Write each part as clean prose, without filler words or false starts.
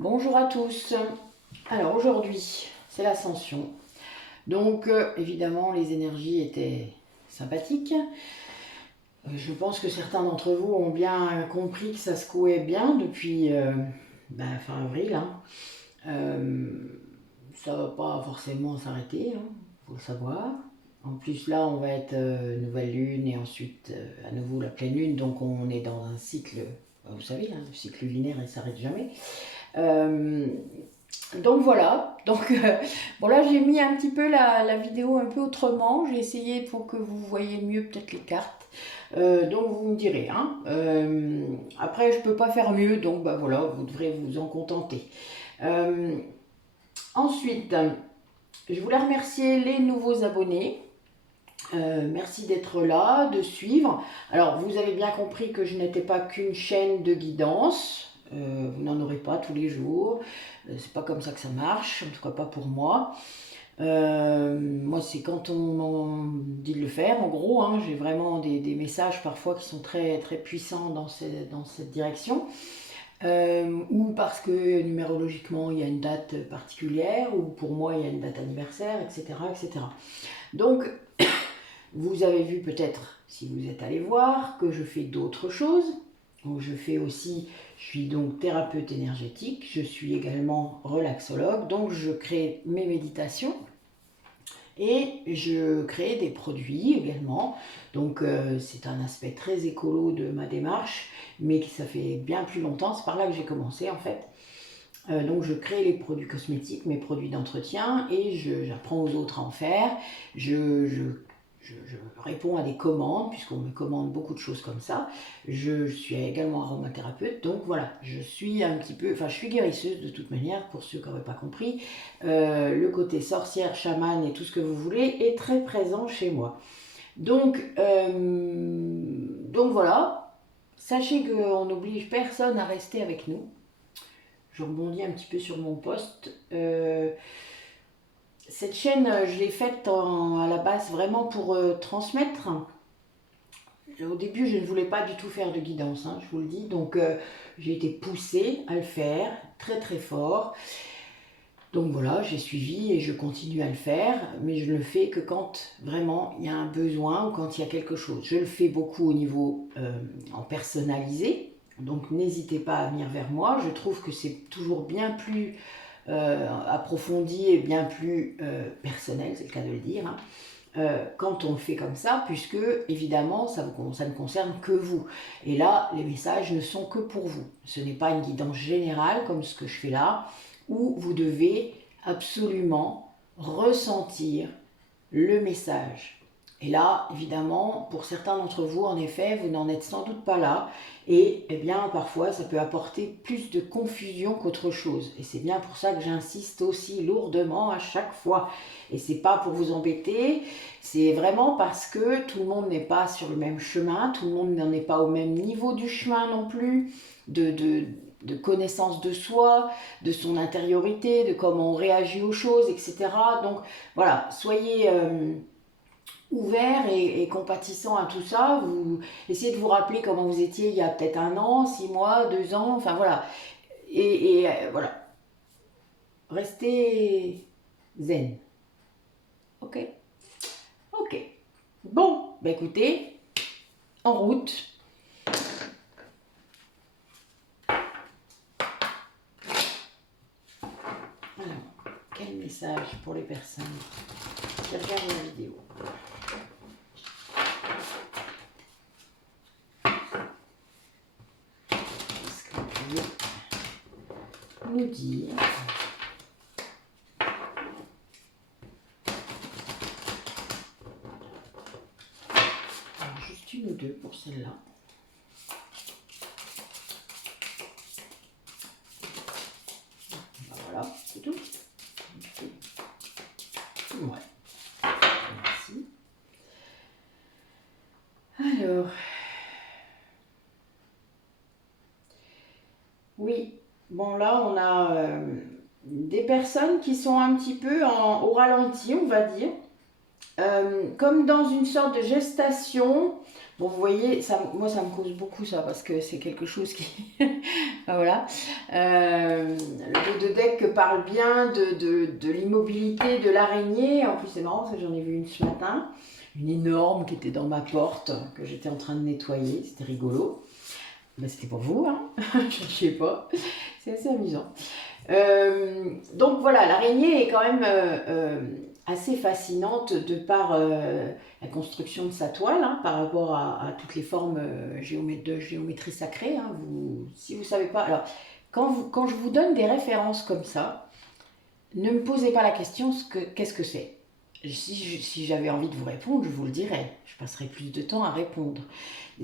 Bonjour à tous. Alors aujourd'hui, c'est l'ascension. Donc évidemment, les énergies étaient sympathiques. Je pense que certains d'entre vous ont bien compris que ça secouait bien depuis fin avril. Ça va pas forcément s'arrêter, faut le savoir. En plus là, on va être nouvelle lune et ensuite à nouveau la pleine lune. Donc on est dans un cycle, vous savez, le cycle lunaire, il ne s'arrête jamais. Donc voilà, bon là j'ai mis un petit peu la vidéo un peu autrement, j'ai essayé pour que vous voyez mieux peut-être les cartes, donc vous me direz, après je peux pas faire mieux, donc voilà, vous devrez vous en contenter. Ensuite, je voulais remercier les nouveaux abonnés. Merci d'être là, de suivre. Alors vous avez bien compris que je n'étais pas qu'une chaîne de guidance. Vous n'en aurez pas tous les jours. C'est pas comme ça que ça marche, en tout cas pas pour moi. Moi c'est quand on m'en dit de le faire, en gros. J'ai vraiment des messages parfois qui sont très, très puissants dans cette direction. Ou parce que numérologiquement il y a une date particulière, ou pour moi il y a une date anniversaire, etc. etc. Donc vous avez vu peut-être, si vous êtes allé voir, que je fais d'autres choses. Donc je suis donc thérapeute énergétique, je suis également relaxologue, donc je crée mes méditations et je crée des produits également. Donc c'est un aspect très écolo de ma démarche, mais ça fait bien plus longtemps, c'est par là que j'ai commencé en fait. Donc je crée les produits cosmétiques, mes produits d'entretien, et j'apprends aux autres à en faire. Je réponds à des commandes, puisqu'on me commande beaucoup de choses comme ça. Je suis également aromathérapeute, donc voilà, je suis guérisseuse de toute manière, pour ceux qui n'auraient pas compris. Le côté sorcière, chamane et tout ce que vous voulez est très présent chez moi. Donc voilà, sachez qu'on n'oblige personne à rester avec nous. Je rebondis un petit peu sur mon poste. Cette chaîne, je l'ai faite à la base vraiment pour transmettre. Au début, je ne voulais pas du tout faire de guidance, je vous le dis. Donc, j'ai été poussée à le faire très très fort. Donc voilà, j'ai suivi et je continue à le faire. Mais je ne le fais que quand vraiment il y a un besoin ou quand il y a quelque chose. Je le fais beaucoup au niveau en personnalisé. Donc, n'hésitez pas à venir vers moi. Je trouve que c'est toujours bien plus approfondi et bien plus personnel, c'est le cas de le dire, quand on le fait comme ça, puisque évidemment ça ne concerne que vous. Et là, les messages ne sont que pour vous. Ce n'est pas une guidance générale comme ce que je fais là, où vous devez absolument ressentir le message. Et là, évidemment, pour certains d'entre vous, en effet, vous n'en êtes sans doute pas là. Et eh bien, parfois, ça peut apporter plus de confusion qu'autre chose. Et c'est bien pour ça que j'insiste aussi lourdement à chaque fois. Et c'est pas pour vous embêter, c'est vraiment parce que tout le monde n'est pas sur le même chemin, tout le monde n'en est pas au même niveau du chemin non plus, de connaissance de soi, de son intériorité, de comment on réagit aux choses, etc. Donc voilà, soyez ouvert et compatissant à tout ça. Vous essayez de vous rappeler comment vous étiez il y a peut-être 1 an, 6 mois, 2 ans, enfin voilà. Et voilà. Restez zen. Ok. Ok. Bon, écoutez, en route. Alors, quel message pour les personnes qui regardent la vidéo? Nous dire. Alors, juste une ou deux pour celle-là. Voilà, c'est tout. Ouais. Merci. Alors. Oui, bon là on a des personnes qui sont un petit peu au ralenti, on va dire, comme dans une sorte de gestation Bon, vous voyez, ça, moi, ça me cause beaucoup ça, parce que c'est quelque chose qui... voilà. Le dos de deck parle bien de l'immobilité de l'araignée. En plus, c'est marrant, ça, j'en ai vu une ce matin. Une énorme qui était dans ma porte, que j'étais en train de nettoyer. C'était rigolo. Ben, c'était pour vous, hein. Je ne sais pas. C'est assez amusant. Donc voilà, l'araignée est quand même assez fascinante de par la construction de sa toile, hein, par rapport à toutes les formes de géométrie sacrée. Hein. Si vous ne savez pas, alors quand je vous donne des références comme ça, ne me posez pas la question qu'est-ce que c'est. Si j'avais envie de vous répondre, je vous le dirais. Je passerai plus de temps à répondre.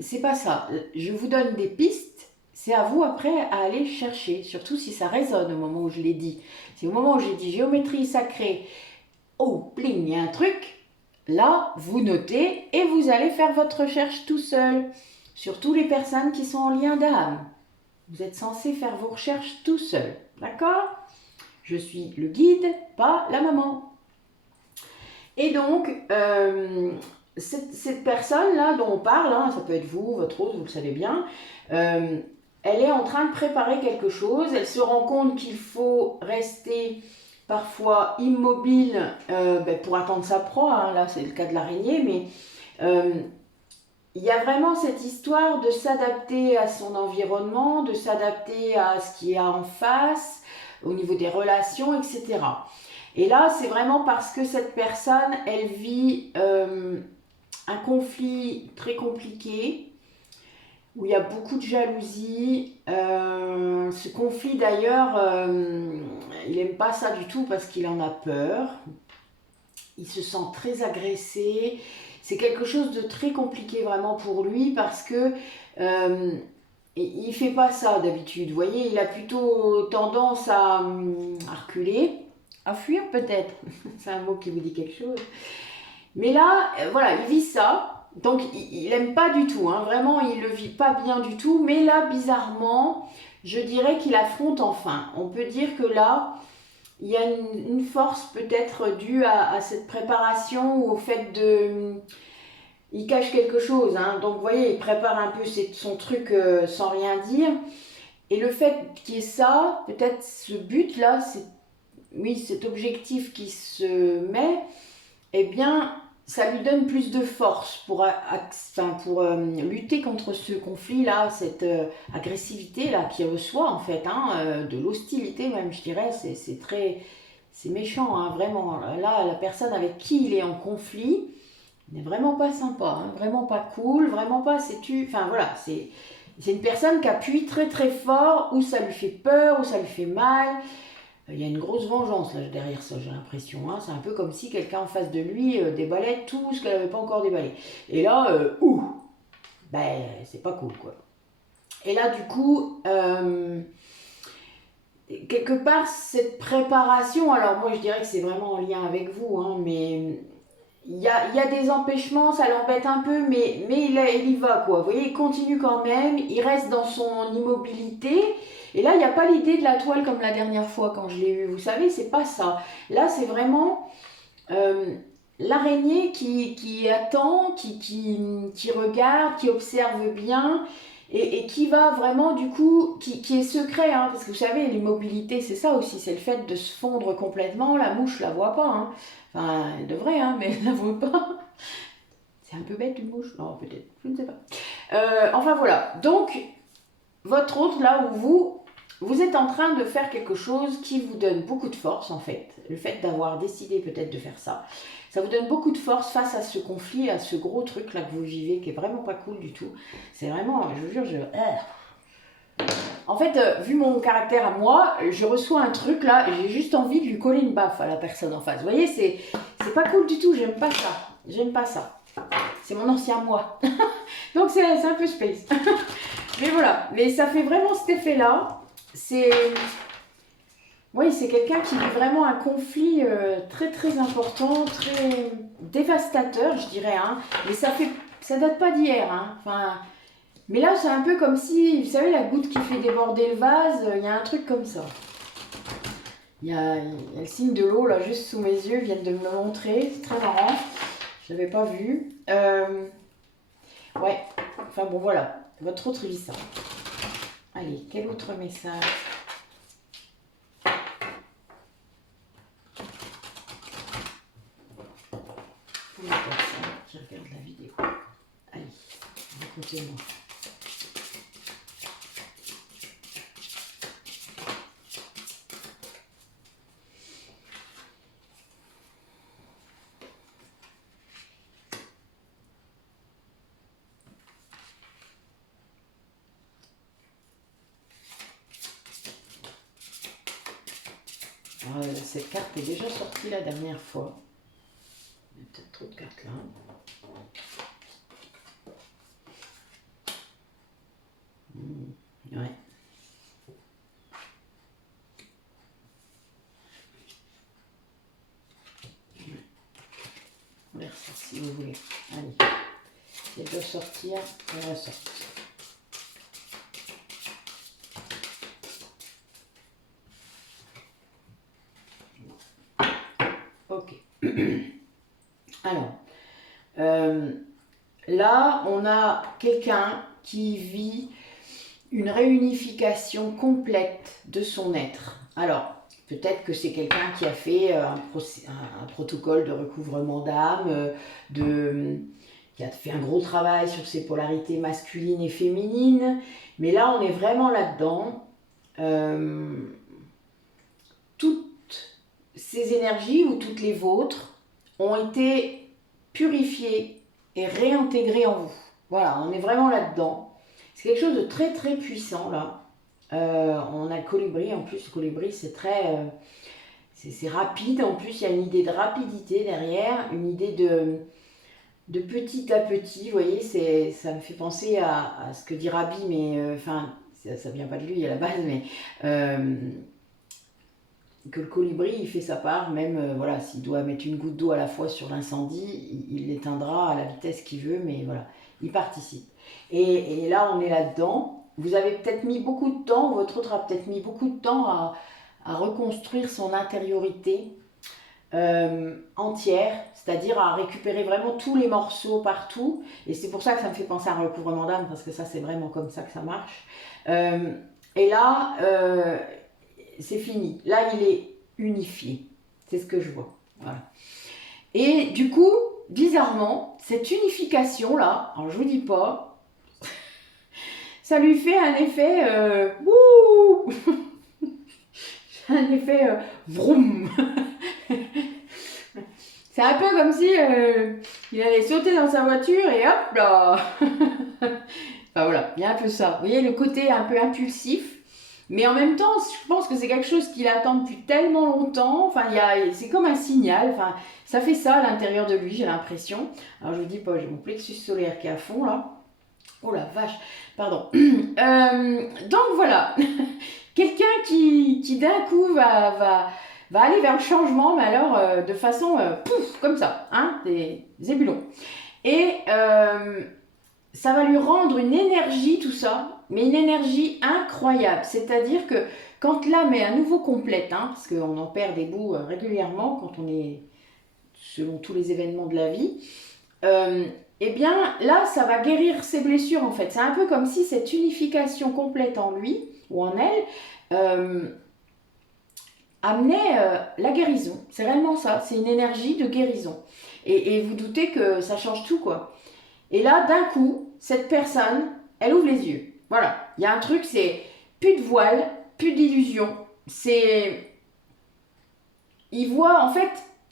C'est pas ça. Je vous donne des pistes. C'est à vous après à aller chercher, surtout si ça résonne au moment où je l'ai dit. C'est au moment où j'ai dit géométrie sacrée, oh, bling, il y a un truc. Là, vous notez et vous allez faire votre recherche tout seul. Surtout les personnes qui sont en lien d'âme. Vous êtes censé faire vos recherches tout seul. D'accord ? Je suis le guide, pas la maman. Et donc, cette personne-là dont on parle, hein, ça peut être vous, votre autre, vous le savez bien, elle est en train de préparer quelque chose. Elle se rend compte qu'il faut rester parfois immobile pour attendre sa proie. Hein, là, c'est le cas de l'araignée, mais il y a vraiment cette histoire de s'adapter à son environnement, de s'adapter à ce qu'il y a en face, au niveau des relations, etc. Et là, c'est vraiment parce que cette personne, elle vit un conflit très compliqué, où il y a beaucoup de jalousie. Ce conflit, d'ailleurs, il n'aime pas ça du tout parce qu'il en a peur. Il se sent très agressé. C'est quelque chose de très compliqué vraiment pour lui parce que il ne fait pas ça d'habitude. Vous voyez, il a plutôt tendance à reculer. À fuir peut-être, c'est un mot qui vous dit quelque chose. Mais là, voilà, il vit ça, donc il n'aime pas du tout, hein, vraiment il ne le vit pas bien du tout, mais là, bizarrement, je dirais qu'il affronte enfin. On peut dire que là, il y a une force peut-être due à cette préparation ou au fait de... Il cache quelque chose, hein, donc vous voyez, il prépare un peu son truc sans rien dire. Et le fait qu'il y ait ça, peut-être ce but-là, oui, cet objectif qui se met, eh bien, ça lui donne plus de force pour lutter contre ce conflit-là, cette agressivité-là qu'il reçoit, en fait, hein, de l'hostilité même, je dirais, c'est méchant, hein, vraiment. Là, la personne avec qui il est en conflit n'est vraiment pas sympa, hein, vraiment pas cool, vraiment pas, enfin voilà, c'est une personne qui appuie très très fort, où ça lui fait peur, où ça lui fait mal. Il y a une grosse vengeance là, derrière ça, j'ai l'impression. Hein. C'est un peu comme si quelqu'un en face de lui déballait tout ce qu'elle n'avait pas encore déballé. Et là, c'est pas cool quoi. Et là, du coup, quelque part, cette préparation, alors moi je dirais que c'est vraiment en lien avec vous, hein, mais il y a des empêchements, ça l'embête un peu, mais il y va quoi. Vous voyez, il continue quand même, il reste dans son immobilité. Et là, il n'y a pas l'idée de la toile comme la dernière fois quand je l'ai eu. Vous savez, c'est pas ça. Là, c'est vraiment l'araignée qui attend, qui regarde, qui observe bien et qui va vraiment, du coup, qui est secret. Hein, parce que vous savez, l'immobilité, c'est ça aussi. C'est le fait de se fondre complètement. La mouche, la voit pas. Hein. Enfin, elle devrait, hein, mais elle la voit pas. C'est un peu bête une mouche. Non, peut-être. Je ne sais pas. Enfin, voilà. Donc, votre autre, là où vous êtes en train de faire quelque chose qui vous donne beaucoup de force en fait. Le fait d'avoir décidé peut-être de faire ça, ça vous donne beaucoup de force face à ce conflit, à ce gros truc là que vous vivez qui est vraiment pas cool du tout. C'est vraiment, je vous jure, En fait, vu mon caractère à moi, je reçois un truc là, j'ai juste envie de lui coller une baffe à la personne en face. Vous voyez, c'est pas cool du tout, j'aime pas ça. J'aime pas ça. C'est mon ancien moi. Donc c'est un peu space. Mais voilà, mais ça fait vraiment cet effet-là. Oui, c'est quelqu'un qui vit vraiment un conflit très très important, très dévastateur, je dirais. Hein. Mais ça date pas d'hier. Hein. Enfin, mais là, c'est un peu comme si, vous savez, la goutte qui fait déborder le vase, il y a un truc comme ça. Il y a le signe de l'eau là, juste sous mes yeux, ils viennent de me le montrer. C'est très marrant. Je l'avais pas vu. Ouais, enfin bon, voilà, votre autre vie ça. Allez, quel autre message? Pour les personnes qui regardent la vidéo. Allez, écoutez-moi. Cette carte est déjà sortie la dernière fois. Il y a peut-être trop de cartes là. Ouais. On les ressort si vous voulez. Allez. Si elles doivent sortir, on va sortir. Ok. Alors, là, on a quelqu'un qui vit une réunification complète de son être. Alors, peut-être que c'est quelqu'un qui a fait un protocole de recouvrement d'âme, qui a fait un gros travail sur ses polarités masculines et féminines. Mais là, on est vraiment là-dedans. Toutes ces énergies, ou toutes les vôtres, ont été purifiées et réintégrées en vous. Voilà, on est vraiment là-dedans. C'est quelque chose de très très puissant là. On a le colibri, en plus le colibri c'est très... c'est rapide, en plus il y a une idée de rapidité derrière, une idée de petit à petit, vous voyez, ça me fait penser à ce que dit Rabbi, mais enfin, ça vient pas de lui à la base, mais que le colibri il fait sa part, même voilà, s'il doit mettre une goutte d'eau à la fois sur l'incendie, il l'éteindra à la vitesse qu'il veut, mais voilà, il participe. Et là on est là-dedans. Vous avez peut-être mis beaucoup de temps, votre autre a peut-être mis beaucoup de temps à reconstruire son intériorité entière, c'est-à-dire à récupérer vraiment tous les morceaux partout. Et c'est pour ça que ça me fait penser à un recouvrement d'âme, parce que ça c'est vraiment comme ça que ça marche. Et là, c'est fini. Là, il est unifié. C'est ce que je vois. Voilà. Et du coup, bizarrement, cette unification-là, alors je vous dis pas, ça lui fait un effet wouh un effet vroom. C'est un peu comme si il allait sauter dans sa voiture et hop là. Enfin voilà, il y a un peu ça. Vous voyez le côté un peu impulsif, mais en même temps, je pense que c'est quelque chose qu'il attend depuis tellement longtemps. Enfin, c'est comme un signal. Enfin, ça fait ça à l'intérieur de lui, j'ai l'impression. Alors je vous dis pas, j'ai mon plexus solaire qui est à fond là. Oh la vache, pardon. Donc voilà, quelqu'un qui d'un coup va aller vers le changement, mais alors de façon pouf, comme ça, hein, des ébulons. Et ça va lui rendre une énergie, tout ça, mais une énergie incroyable. C'est-à-dire que quand l'âme est à nouveau complète, hein, parce qu'on en perd des bouts régulièrement quand on est selon tous les événements de la vie, eh bien là ça va guérir ses blessures en fait. C'est un peu comme si cette unification complète en lui ou en elle amenait la guérison. C'est réellement ça, c'est une énergie de guérison. Et vous doutez que ça change tout quoi. Et là d'un coup, cette personne, elle ouvre les yeux. Voilà, il y a un truc, c'est plus de voile, plus d'illusion. Il voit en fait...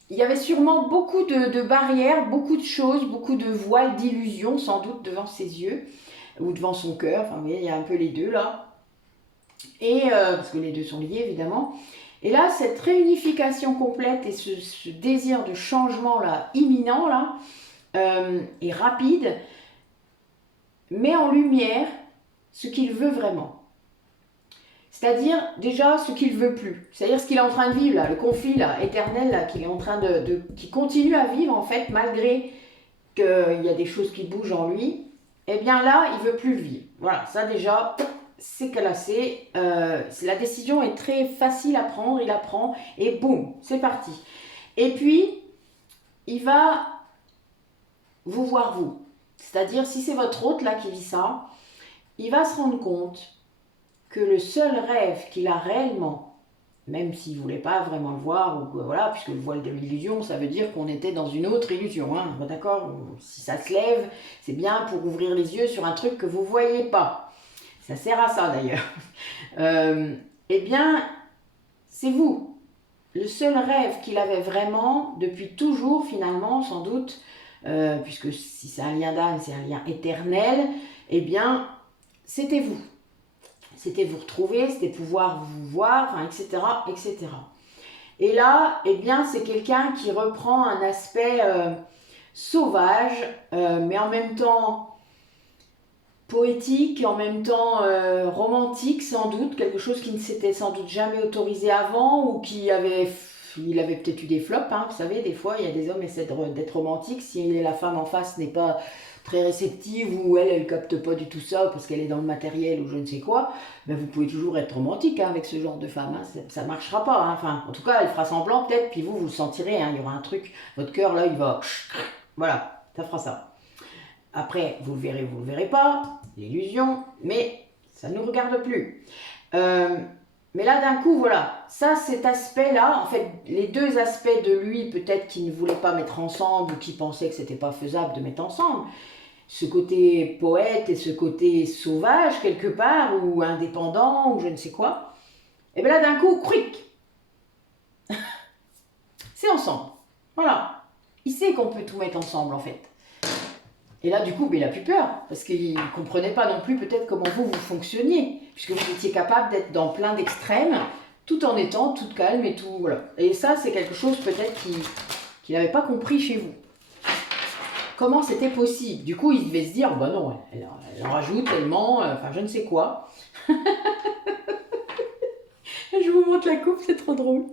Il y avait sûrement beaucoup de barrières, beaucoup de choses, beaucoup de voiles d'illusions, sans doute devant ses yeux, ou devant son cœur. Enfin, vous voyez, il y a un peu les deux là. Et, parce que les deux sont liés, évidemment. Et là, cette réunification complète et ce désir de changement là, imminent, là, et rapide, met en lumière ce qu'il veut vraiment. C'est-à-dire déjà ce qu'il veut plus, c'est-à-dire ce qu'il est en train de vivre là, le conflit là, éternel là, qu'il est en train qui continue à vivre en fait malgré qu'il y a des choses qui bougent en lui. Eh bien là, il veut plus le vivre. Voilà, ça déjà, c'est classé. La décision est très facile à prendre, il la prend et boum, c'est parti. Et puis, il va vous voir vous. C'est-à-dire, si c'est votre hôte là qui vit ça, il va se rendre compte que le seul rêve qu'il a réellement, même s'il ne voulait pas vraiment le voir, ou voilà, puisque le voile de l'illusion, ça veut dire qu'on était dans une autre illusion, hein, d'accord? Si ça se lève, c'est bien pour ouvrir les yeux sur un truc que vous ne voyez pas. Ça sert à ça d'ailleurs. Eh bien, c'est vous. Le seul rêve qu'il avait vraiment, depuis toujours finalement, sans doute, puisque si c'est un lien d'âme, c'est un lien éternel, eh bien, c'était vous. C'était vous retrouver, c'était pouvoir vous voir, enfin, etc., etc. Et là, eh bien, c'est quelqu'un qui reprend un aspect sauvage, mais en même temps poétique, en même temps romantique sans doute, quelque chose qui ne s'était sans doute jamais autorisé avant ou qui avait... Il avait peut-être eu des flops, hein, vous savez, des fois il y a des hommes qui essaient d'être romantiques, si la femme en face n'est pas très réceptive ou elle capte pas du tout ça parce qu'elle est dans le matériel ou je ne sais quoi, ben vous pouvez toujours être romantique hein, avec ce genre de femme, hein, ça marchera pas, hein. Enfin, en tout cas elle fera semblant peut-être, puis vous le sentirez, hein, il y aura un truc, votre cœur là il va, voilà, ça fera ça. Après, vous le verrez pas, l'illusion, mais ça ne nous regarde plus. Mais là, d'un coup, voilà, ça, cet aspect-là, en fait, les deux aspects de lui, peut-être qu'il ne voulait pas mettre ensemble ou qui pensait que c'était pas faisable de mettre ensemble, ce côté poète et ce côté sauvage, quelque part, ou indépendant, ou je ne sais quoi, et bien là, d'un coup, cric, c'est ensemble. Voilà. Il sait qu'on peut tout mettre ensemble, en fait. Et là, du coup, il n'a plus peur, parce qu'il ne comprenait pas non plus peut-être comment vous fonctionniez, puisque vous étiez capable d'être dans plein d'extrêmes, tout en étant toute calme et tout, voilà. Et ça, c'est quelque chose peut-être qu'il n'avait pas compris chez vous. Comment c'était possible? Du coup, il devait se dire, bah non, elle en rajoute, elle ment, enfin, je ne sais quoi. Je vous montre la coupe, c'est trop drôle.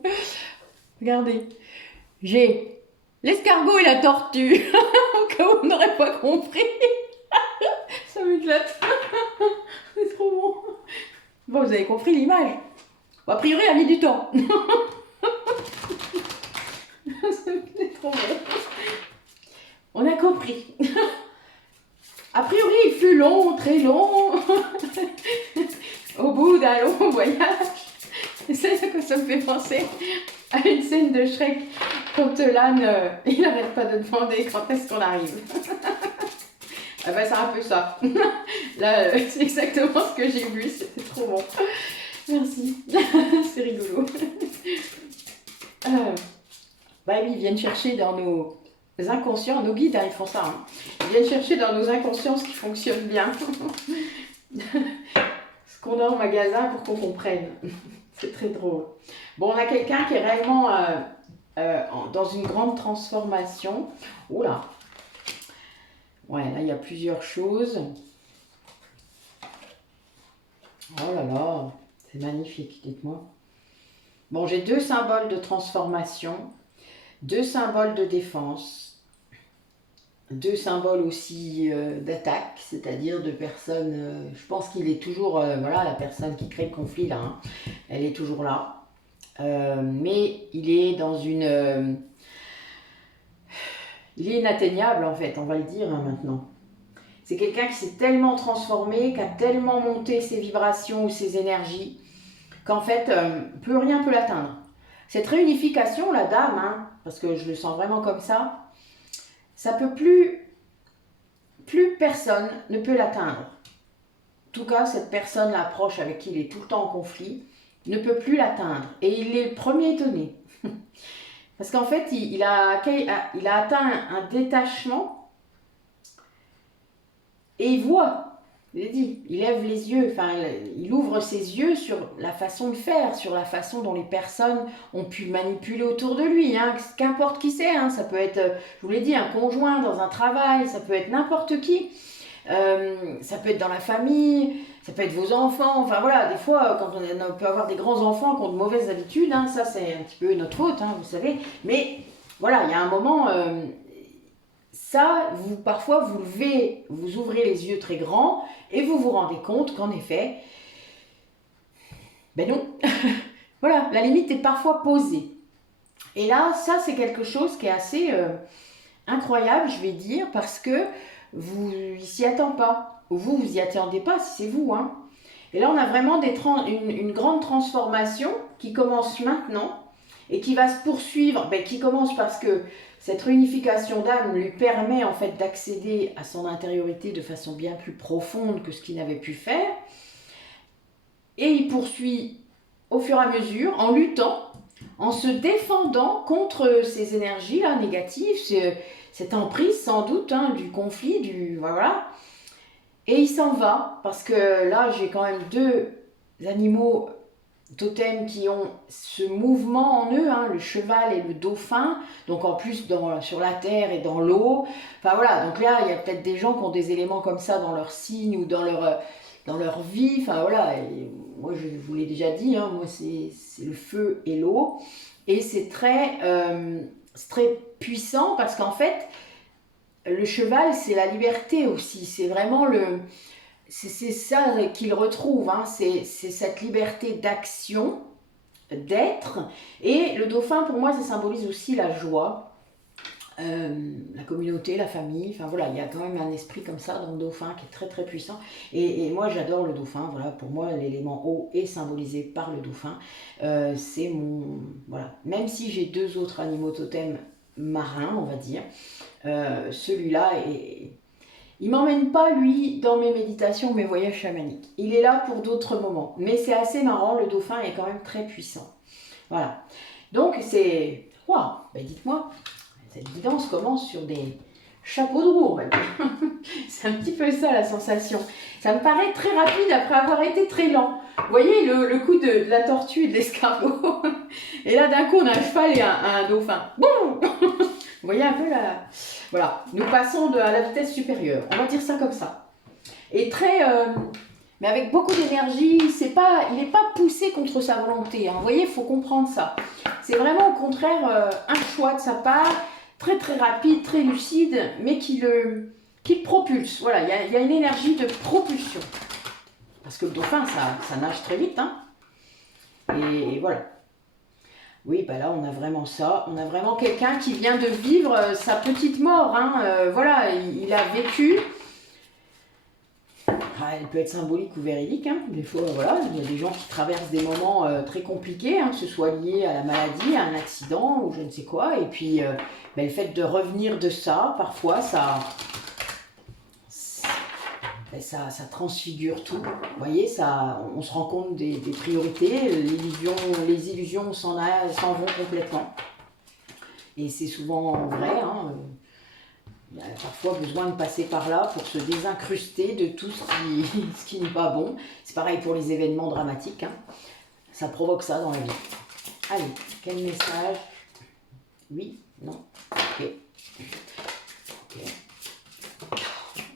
Regardez, j'ai l'escargot et la tortue, au cas où on n'aurait pas compris. Ça m'éclate. C'est trop bon. Bon, vous avez compris l'image. Bon, a priori, elle a mis du temps. C'est trop bon. On a compris. A priori, il fut long, très long. Au bout d'un long voyage. C'est ça que ça me fait penser à une scène de Shrek quand l'âne, il n'arrête pas de demander quand est-ce qu'on arrive. Ah ben c'est un peu ça. Là, c'est exactement ce que j'ai vu, c'était trop bon. Merci, c'est rigolo. Bah oui, ils viennent chercher dans nos inconscients, nos guides, hein, ils font ça. Hein. Ils viennent chercher dans nos inconscients ce qui fonctionne bien. Ce qu'on a en magasin pour qu'on comprenne. C'est très drôle. Bon, on a quelqu'un qui est réellement dans une grande transformation. Oula. Ouais, là, il y a plusieurs choses. Oh là là, c'est magnifique, dites-moi. Bon, j'ai deux symboles de transformation, deux symboles de défense, deux symboles aussi d'attaque, c'est-à-dire de personnes... je pense qu'il est toujours... voilà, la personne qui crée le conflit, là, hein, elle est toujours là. Mais il est dans une... il est inatteignable, en fait, on va le dire hein, maintenant. C'est quelqu'un qui s'est tellement transformé, qui a tellement monté ses vibrations ou ses énergies, qu'en fait, plus rien peut l'atteindre. Cette réunification, la dame, hein, parce que je le sens vraiment comme ça peut plus personne ne peut l'atteindre. En tout cas, cette personne, la proche avec qui il est tout le temps en conflit, ne peut plus l'atteindre. Et il est le premier étonné. Parce qu'en fait, il a atteint un détachement et il voit. Il est dit, il lève les yeux, enfin, il ouvre ses yeux sur la façon de faire, sur la façon dont les personnes ont pu manipuler autour de lui, hein, qu'importe qui c'est, hein, ça peut être, je vous l'ai dit, un conjoint dans un travail, ça peut être n'importe qui, ça peut être dans la famille, ça peut être vos enfants, enfin voilà, des fois, quand on peut avoir des grands enfants qui ont de mauvaises habitudes, hein, ça c'est un petit peu notre faute, hein, vous savez, mais voilà, il y a un moment... ça, parfois, vous ouvrez les yeux très grands et vous vous rendez compte qu'en effet, ben non, voilà, la limite est parfois posée. Et là, ça, c'est quelque chose qui est assez incroyable, je vais dire, parce que il s'y attend pas. Vous, vous y attendez pas si c'est vous, hein. Et là, on a vraiment une grande transformation qui commence maintenant et qui va se poursuivre, qui commence parce que cette réunification d'âme lui permet en fait d'accéder à son intériorité de façon bien plus profonde que ce qu'il n'avait pu faire. Et il poursuit au fur et à mesure en luttant, en se défendant contre ces énergies-là négatives, cette emprise sans doute hein, du conflit, voilà. Et il s'en va, parce que là, j'ai quand même 2 animaux totems qui ont ce mouvement en eux, hein, le cheval et le dauphin, donc en plus sur la terre et dans l'eau. Enfin voilà, donc là, il y a peut-être des gens qui ont des éléments comme ça dans leur signe ou dans leur vie. Enfin voilà, et moi je vous l'ai déjà dit, hein, moi c'est le feu et l'eau. Et c'est très puissant parce qu'en fait, le cheval, c'est la liberté aussi. C'est vraiment c'est ça qu'il retrouve. Hein. C'est cette liberté d'action, d'être. Et le dauphin, pour moi, ça symbolise aussi la joie, la communauté, la famille. Enfin voilà, il y a quand même un esprit comme ça dans le dauphin qui est très très puissant. Et moi, j'adore le dauphin. Voilà, pour moi, l'élément eau est symbolisé par le dauphin. C'est mon voilà. Même si j'ai 2 autres animaux totems marins, on va dire. Celui-là, il m'emmène pas, lui, dans mes méditations, mes voyages chamaniques. Il est là pour d'autres moments. Mais c'est assez marrant, le dauphin est quand même très puissant. Voilà. Donc, c'est... Waouh, dites-moi, cette guidance commence sur des chapeaux de roue, on va dire. C'est un petit peu ça, la sensation. Ça me paraît très rapide après avoir été très lent. Vous voyez le coup de la tortue et de l'escargot. Et là, d'un coup, on a un cheval et un dauphin. Boum. Vous voyez un peu la... Voilà, nous passons à la vitesse supérieure. On va dire ça comme ça. Et très... mais avec beaucoup d'énergie, il n'est pas poussé contre sa volonté. Hein. Vous voyez, il faut comprendre ça. C'est vraiment au contraire un choix de sa part, très très rapide, très lucide, mais qui le propulse. Voilà, il y a une énergie de propulsion. Parce que le dauphin, ça nage très vite. Hein. Et voilà. Oui, là, on a vraiment ça. On a vraiment quelqu'un qui vient de vivre sa petite mort. Hein. Voilà, il a vécu. Elle peut être symbolique ou véridique. Hein. Des fois, voilà, il y a des gens qui traversent des moments très compliqués, hein, que ce soit lié à la maladie, à un accident ou je ne sais quoi. Et puis, le fait de revenir de ça, parfois, ça transfigure tout. Vous voyez, on se rend compte des priorités, les illusions s'en vont complètement. Et c'est souvent vrai, hein. Il y a parfois besoin de passer par là pour se désincruster de tout ce qui n'est pas bon. C'est pareil pour les événements dramatiques. Hein. Ça provoque ça dans la vie. Allez, quel message? Oui, non, ok.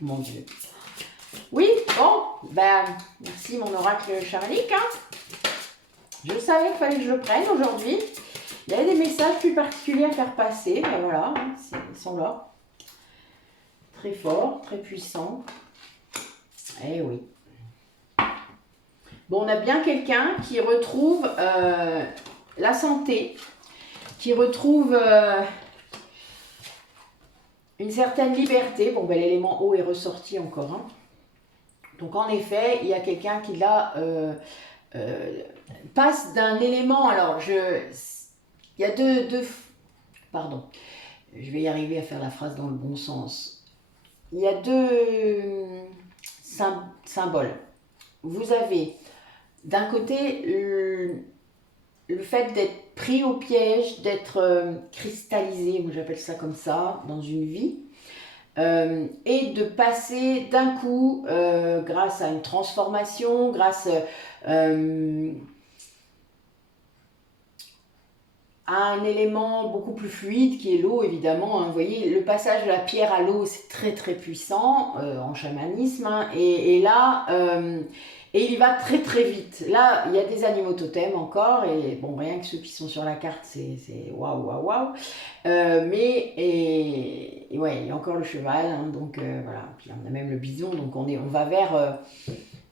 Mon Dieu. Oui, bon, merci mon oracle chamanique. Hein. Je savais qu'il fallait que je le prenne aujourd'hui. Il y avait des messages plus particuliers à faire passer. Voilà, ils sont là. Très forts, très puissants. Eh oui. Bon, on a bien quelqu'un qui retrouve la santé, qui retrouve une certaine liberté. Bon, l'élément eau est ressorti encore. Hein. Donc, en effet, il y a quelqu'un qui là passe d'un élément. Alors, il y a deux... Pardon. Je vais y arriver à faire la phrase dans le bon sens. Il y a 2 symboles. Vous avez d'un côté le fait d'être pris au piège, d'être cristallisé, moi j'appelle ça comme ça, dans une vie, et de passer d'un coup, grâce à une transformation, grâce à un élément beaucoup plus fluide qui est l'eau évidemment. Hein. Vous voyez, le passage de la pierre à l'eau, c'est très très puissant en chamanisme. Hein. Et là, et il va très très vite. Là, il y a des animaux totems encore. Et bon, rien que ceux qui sont sur la carte, c'est waouh, waouh, waouh. Mais, ouais, il y a encore le cheval. Hein, donc voilà. Puis on a même le bison. Donc on va vers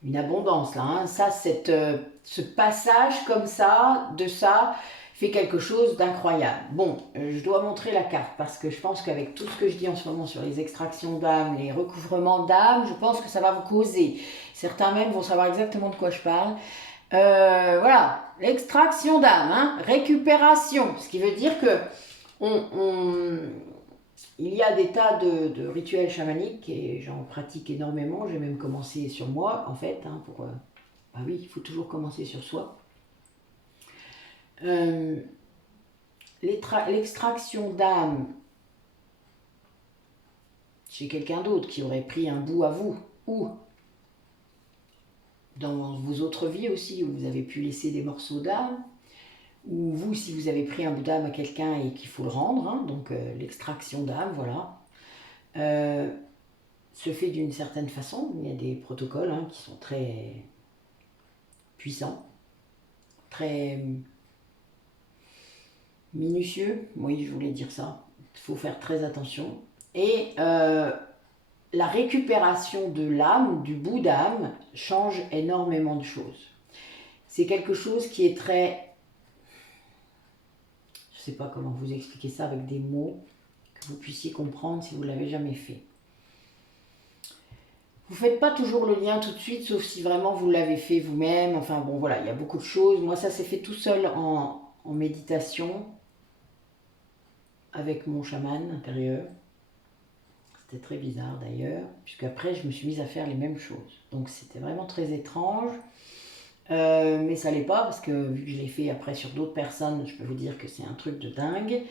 une abondance là. Hein. Ça, ce passage comme ça, de ça. fait quelque chose d'incroyable. Bon, je dois montrer la carte parce que je pense qu'avec tout ce que je dis en ce moment sur les extractions d'âme, les recouvrements d'âme, je pense que ça va vous causer. Certains même vont savoir exactement de quoi je parle. Voilà, l'extraction d'âme, hein, récupération, ce qui veut dire que il y a des tas de rituels chamaniques et j'en pratique énormément. J'ai même commencé sur moi, en fait, hein, pour... bah oui, il faut toujours commencer sur soi. L'extraction d'âme chez quelqu'un d'autre qui aurait pris un bout à vous, ou dans vos autres vies aussi, où vous avez pu laisser des morceaux d'âme, ou vous, si vous avez pris un bout d'âme à quelqu'un et qu'il faut le rendre, hein, donc l'extraction d'âme, voilà, se fait d'une certaine façon. Il y a des protocoles hein, qui sont très puissants, très minutieux, oui, je voulais dire ça, il faut faire très attention. Et la récupération de l'âme, du bout d'âme, change énormément de choses. C'est quelque chose qui est très... Je ne sais pas comment vous expliquer ça avec des mots, que vous puissiez comprendre si vous ne l'avez jamais fait. Vous ne faites pas toujours le lien tout de suite, sauf si vraiment vous l'avez fait vous-même. Enfin bon, voilà, il y a beaucoup de choses. Moi, ça s'est fait tout seul en méditation, avec mon chaman intérieur. C'était très bizarre d'ailleurs, puisque après je me suis mise à faire les mêmes choses. Donc c'était vraiment très étrange, mais ça l'est pas, parce que vu que je l'ai fait après sur d'autres personnes, je peux vous dire que c'est un truc de dingue.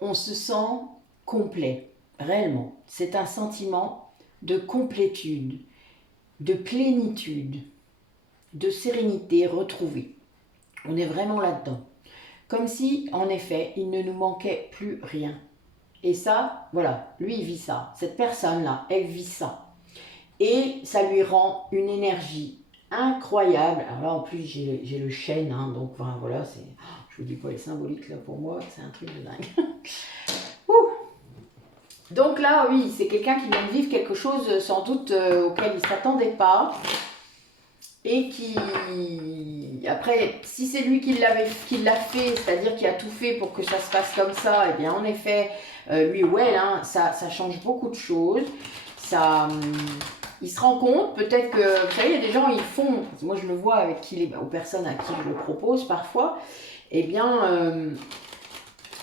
On se sent complet, réellement. C'est un sentiment de complétude, de plénitude, de sérénité retrouvée. On est vraiment là-dedans. Comme si, en effet, il ne nous manquait plus rien. Et ça, voilà, lui il vit ça. Cette personne-là, elle vit ça. Et ça lui rend une énergie incroyable. Alors là, en plus, j'ai le chêne, hein, donc enfin, voilà, c'est... Je vous dis pas les symboliques là pour moi, c'est un truc de dingue. Donc là, oui, c'est quelqu'un qui vient de vivre quelque chose sans doute auquel il ne s'attendait pas. Et qui, après, si c'est lui qui l'a fait, c'est-à-dire qui a tout fait pour que ça se passe comme ça, et bien en effet, lui ou elle, hein, ça change beaucoup de choses. Ça, il se rend compte, peut-être que, vous savez, il y a des gens, ils font, moi je le vois avec aux personnes à qui je le propose parfois, eh bien,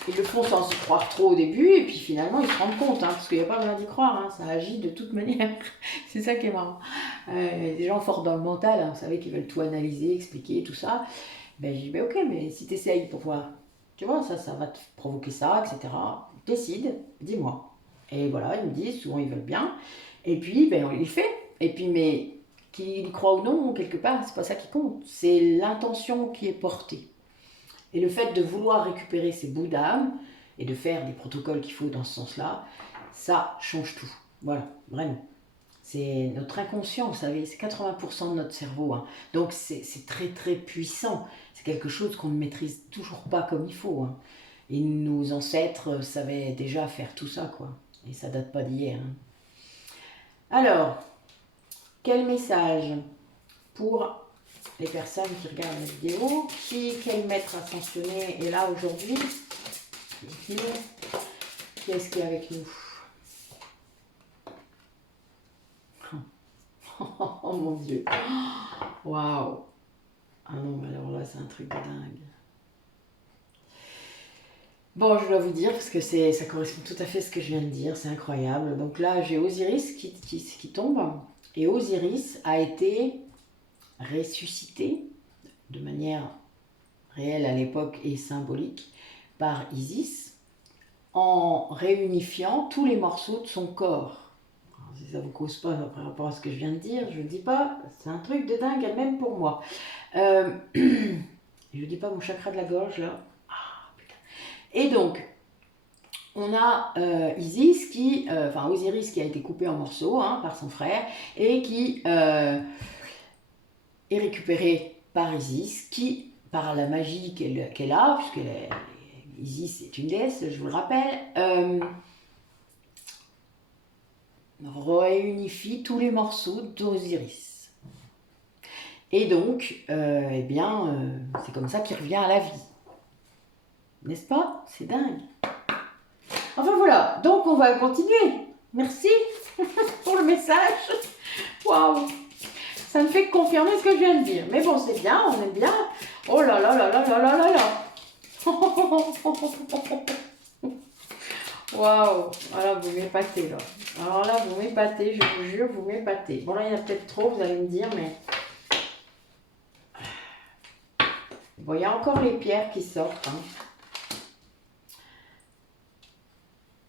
ils le font sans y croire trop au début, et puis finalement ils se rendent compte, hein, parce qu'il n'y a pas besoin d'y croire, hein, ça agit de toute manière. C'est ça qui est marrant. Il y a des gens forts dans le mental, hein, vous savez, qui veulent tout analyser, expliquer, tout ça. Ben, je dis, ben, ok, mais si tu essayes pour voir, tu vois, ça va te provoquer ça, etc. Décide, dis-moi. Et voilà, ils me disent, souvent ils veulent bien. Et puis, ben, on les fait. Et puis, mais qu'ils y croient ou non, quelque part, c'est pas ça qui compte. C'est l'intention qui est portée. Et le fait de vouloir récupérer ces bouts d'âme et de faire des protocoles qu'il faut dans ce sens-là, ça change tout. Voilà, vraiment. C'est notre inconscient, vous savez, c'est 80% de notre cerveau. Hein. Donc c'est très très puissant. C'est quelque chose qu'on ne maîtrise toujours pas comme il faut. Hein. Et nos ancêtres savaient déjà faire tout ça, quoi. Et ça date pas d'hier. Hein. Alors, quel message pour les personnes qui regardent la vidéo, quel maître ascensionné est là aujourd'hui? Qui est-ce qui est avec nous? Oh mon Dieu! Waouh! Ah non, mais alors là, c'est un truc de dingue. Bon, je dois vous dire, parce que ça correspond tout à fait à ce que je viens de dire, c'est incroyable. Donc là, j'ai Osiris qui tombe, et Osiris a été ressuscité de manière réelle à l'époque et symbolique par Isis en réunifiant tous les morceaux de son corps. Alors, si ça ne vous cause pas par rapport à ce que je viens de dire, je ne dis pas, c'est un truc de dingue même pour moi. Je ne dis pas mon chakra de la gorge là. Ah, putain. Et donc, on a Isis Osiris qui a été coupé en morceaux hein, par son frère et qui est récupéré par Isis qui, par la magie qu'elle a, puisque Isis est une déesse, je vous le rappelle, réunifie tous les morceaux d'Osiris. Et donc, c'est comme ça qu'il revient à la vie. N'est-ce pas? C'est dingue. Enfin voilà, donc on va continuer. Merci pour le message. Waouh! Ça ne fait que confirmer ce que je viens de dire. Mais bon, c'est bien, on est bien. Oh là là là là là là là là. Waouh! Voilà, vous m'épatez là. Alors là, vous m'épatez, je vous jure, vous m'épatez. Bon là, il y en a peut-être trop, vous allez me dire, mais... Bon, il y a encore les pierres qui sortent. Hein.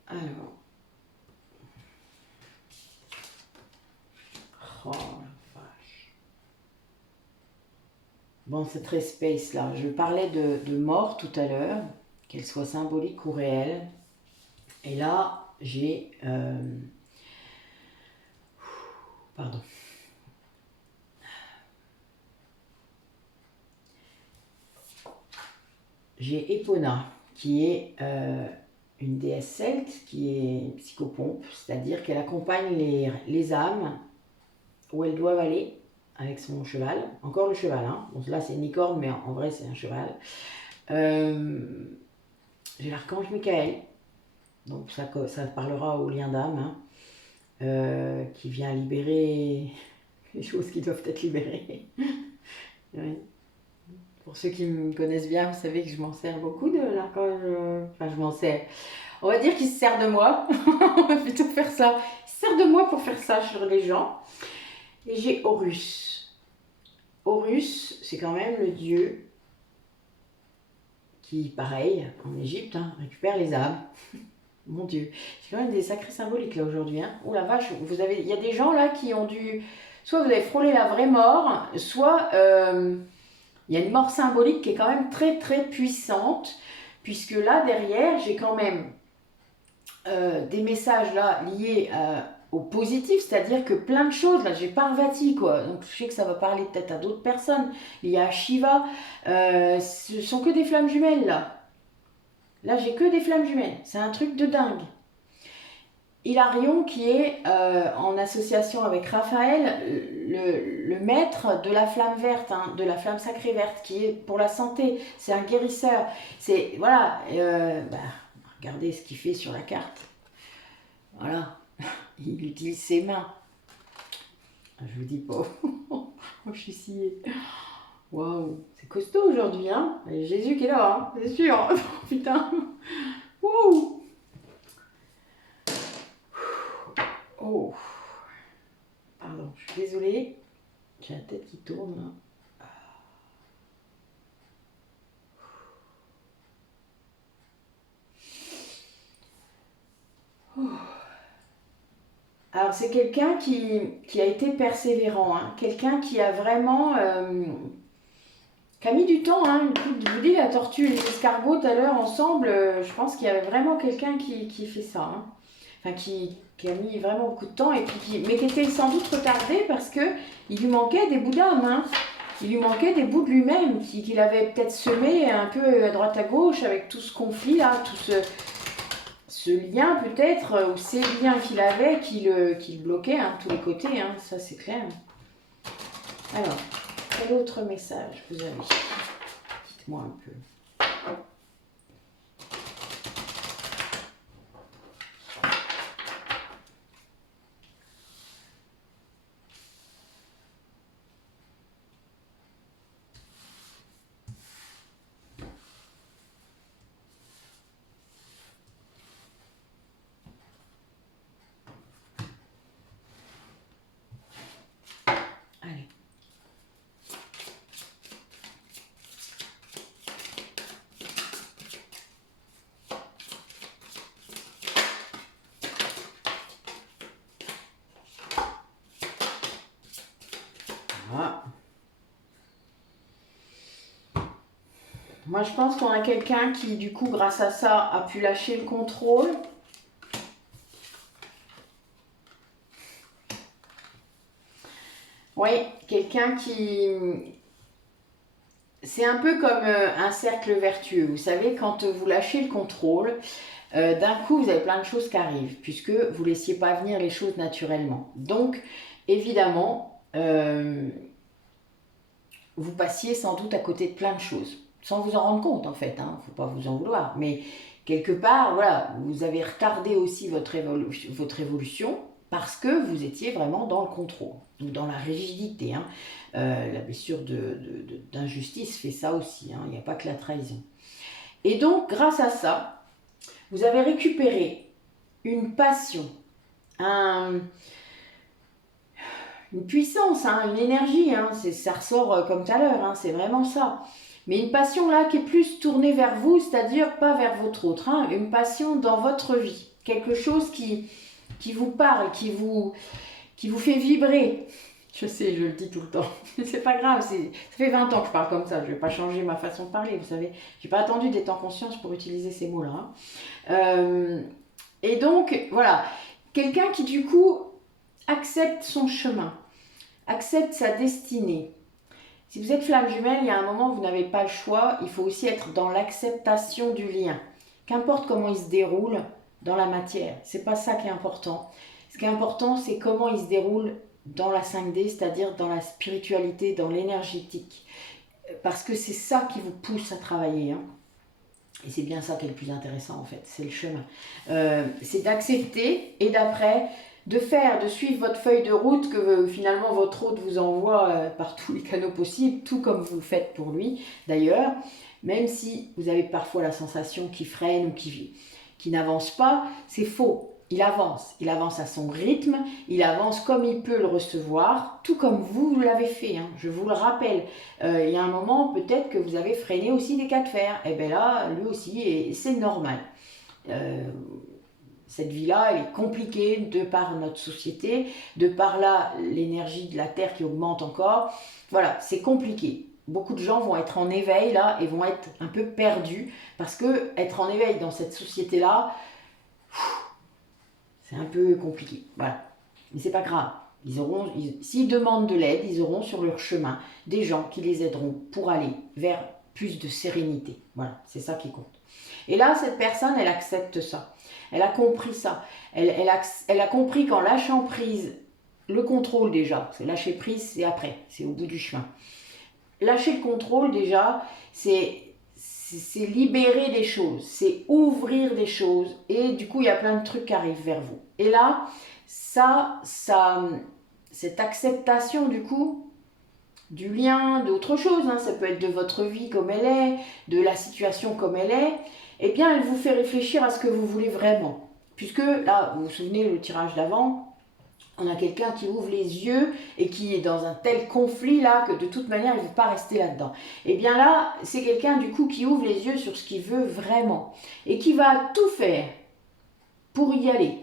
Alors... Oh la vache. Bon, c'est très space là. Je parlais de mort tout à l'heure, qu'elle soit symbolique ou réelle. Et là, j'ai... Pardon. J'ai Epona, qui est une déesse celte, qui est psychopompe, c'est-à-dire qu'elle accompagne les âmes où elles doivent aller avec son cheval. Encore le cheval, hein. Bon, là c'est une licorne, mais en vrai c'est un cheval. J'ai l'archange Michael, donc ça parlera au lien d'âme, hein, qui vient libérer les choses qui doivent être libérées. Oui. Pour ceux qui me connaissent bien, vous savez que je m'en sers beaucoup de l'archange. Enfin, je m'en sers. On va dire qu'il se sert de moi. On va plutôt faire ça. Il se sert de moi pour faire ça sur les gens. Et j'ai Horus. Horus, c'est quand même le dieu qui, pareil, en Égypte, hein, récupère les âmes. Mon Dieu. C'est quand même des sacrés symboliques là aujourd'hui. Hein. Oh la vache, il y a des gens là qui ont dû... Soit vous avez frôlé la vraie mort, soit... il y a une mort symbolique qui est quand même très très puissante, puisque là derrière j'ai quand même des messages là liés au positif, c'est-à-dire que plein de choses, là j'ai Parvati quoi, donc je sais que ça va parler peut-être à d'autres personnes, liées à Shiva, ce sont que des flammes jumelles là j'ai que des flammes jumelles, c'est un truc de dingue. Hilarion qui est en association avec Raphaël le maître de la flamme verte, hein, de la flamme sacrée verte, qui est pour la santé, c'est un guérisseur. C'est voilà, regardez ce qu'il fait sur la carte. Voilà, il utilise ses mains. Je vous dis pas, oh, je suis sciée. Waouh, c'est costaud aujourd'hui, hein. Et Jésus qui est là, hein, c'est sûr. Putain, wouh. Oh, pardon, je suis désolée, j'ai la tête qui tourne là. Alors c'est quelqu'un qui a été persévérant, hein, quelqu'un qui a vraiment, qui a mis du temps, hein. Je vous dis la tortue et l'escargot tout à l'heure ensemble, je pense qu'il y avait vraiment quelqu'un qui fait ça, hein. Enfin qui a mis vraiment beaucoup de temps et puis mais qui était sans doute retardé parce que il lui manquait des bouts d'âme, hein. Il lui manquait des bouts de lui-même qu'il avait peut-être semé un peu à droite à gauche avec tout ce conflit là, tout ce lien peut-être, ou ces liens qu'il avait qui le bloquaient, hein, de tous les côtés, hein, ça c'est clair. Alors, quel autre message vous avez? Dites-moi un peu. Allez. Voilà. Moi, je pense qu'on a quelqu'un qui, du coup, grâce à ça, a pu lâcher le contrôle. Oui, quelqu'un qui... C'est un peu comme un cercle vertueux. Vous savez, quand vous lâchez le contrôle, d'un coup, vous avez plein de choses qui arrivent, puisque vous ne laissiez pas venir les choses naturellement. Donc, évidemment, vous passiez sans doute à côté de plein de choses. sans vous en rendre compte en fait, hein, faut pas vous en vouloir, mais quelque part, voilà, vous avez retardé aussi votre évolution parce que vous étiez vraiment dans le contrôle, ou dans la rigidité. Hein. La blessure d'injustice fait ça aussi, hein, il n'y a pas que la trahison. Et donc, grâce à ça, vous avez récupéré une passion, une puissance, hein, une énergie, hein, ça ressort comme tout à l'heure, hein, c'est vraiment ça. Mais une passion là qui est plus tournée vers vous, c'est-à-dire pas vers votre autre, hein, une passion dans votre vie, quelque chose qui vous parle, qui vous fait vibrer. Je sais, je le dis tout le temps, c'est pas grave, ça fait 20 ans que je parle comme ça, je vais pas changer ma façon de parler, vous savez, j'ai pas attendu d'être en conscience pour utiliser ces mots-là. Hein. Et donc, voilà, quelqu'un qui du coup accepte son chemin, accepte sa destinée. Si vous êtes flamme jumelle, il y a un moment où vous n'avez pas le choix, il faut aussi être dans l'acceptation du lien. Qu'importe comment il se déroule dans la matière, c'est pas ça qui est important. Ce qui est important, c'est comment il se déroule dans la 5D, c'est-à-dire dans la spiritualité, dans l'énergétique. Parce que c'est ça qui vous pousse à travailler. Hein. Et c'est bien ça qui est le plus intéressant en fait, c'est le chemin. C'est d'accepter et d'après de suivre votre feuille de route que finalement votre hôte vous envoie par tous les canaux possibles, tout comme vous le faites pour lui d'ailleurs, même si vous avez parfois la sensation qu'il freine ou qu'il n'avance pas, c'est faux. Il avance à son rythme, il avance comme il peut le recevoir, tout comme vous l'avez fait, hein, je vous le rappelle. Il y a un moment, peut-être que vous avez freiné aussi des cas de fer, et bien là, lui aussi, et c'est normal. Cette vie-là, elle est compliquée de par notre société, de par là, l'énergie de la Terre qui augmente encore. Voilà, c'est compliqué. Beaucoup de gens vont être en éveil là et vont être un peu perdus parce que être en éveil dans cette société-là, c'est un peu compliqué, voilà. Mais c'est pas grave. S'ils demandent de l'aide, ils auront sur leur chemin des gens qui les aideront pour aller vers plus de sérénité. Voilà, c'est ça qui compte. Et là, cette personne, elle accepte ça. Elle a compris ça. Elle a compris qu'en lâchant prise, le contrôle déjà, c'est lâcher prise, c'est après, c'est au bout du chemin. Lâcher le contrôle déjà, c'est libérer des choses, c'est ouvrir des choses et du coup il y a plein de trucs qui arrivent vers vous. Et là, cette acceptation du coup du lien, d'autre chose, hein, ça peut être de votre vie comme elle est, de la situation comme elle est, eh bien elle vous fait réfléchir à ce que vous voulez vraiment. Puisque là, vous vous souvenez le tirage d'avant, on a quelqu'un qui ouvre les yeux et qui est dans un tel conflit là que de toute manière il ne veut pas rester là-dedans. Et bien là, c'est quelqu'un du coup qui ouvre les yeux sur ce qu'il veut vraiment et qui va tout faire pour y aller,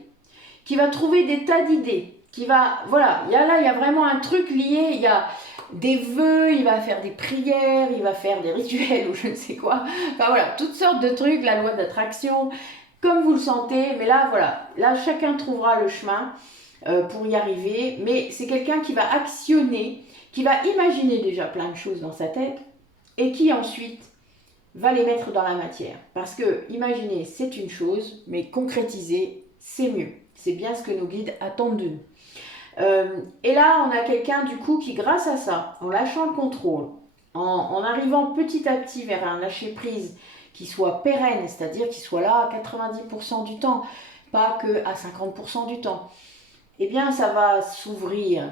qui va trouver des tas d'idées, qui va, voilà, il y a vraiment un truc lié, il y a des vœux, il va faire des prières, il va faire des rituels ou je ne sais quoi, enfin voilà, toutes sortes de trucs, la loi d'attraction, comme vous le sentez, mais là voilà, là chacun trouvera le chemin pour y arriver, mais c'est quelqu'un qui va actionner, qui va imaginer déjà plein de choses dans sa tête et qui ensuite va les mettre dans la matière. Parce que imaginer, c'est une chose, mais concrétiser, c'est mieux. C'est bien ce que nos guides attendent de nous. Et là, on a quelqu'un du coup qui, grâce à ça, en lâchant le contrôle, en arrivant petit à petit vers un lâcher-prise qui soit pérenne, c'est-à-dire qui soit là à 90% du temps, pas que à 50% du temps, eh bien ça va s'ouvrir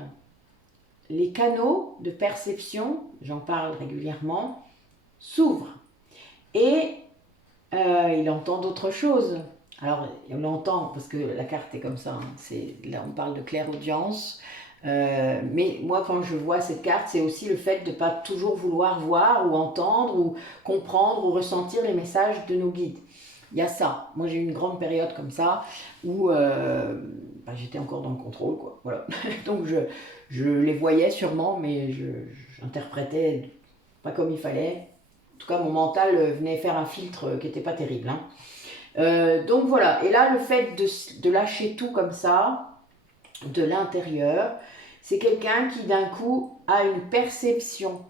les canaux de perception, j'en parle régulièrement, s'ouvrent. Et il entend d'autres choses. Alors, on l'entend parce que la carte est comme ça. Hein. Là, on parle de clairaudience. Mais moi, quand je vois cette carte, c'est aussi le fait de ne pas toujours vouloir voir ou entendre ou comprendre ou ressentir les messages de nos guides. Il y a ça. Moi, j'ai eu une grande période comme ça où j'étais encore dans le contrôle, quoi. Voilà. Donc, je les voyais sûrement, mais j'interprétais pas comme il fallait. En tout cas, mon mental venait faire un filtre qui n'était pas terrible. Hein. Donc voilà, et là, le fait de lâcher tout comme ça, de l'intérieur, c'est quelqu'un qui d'un coup a une perception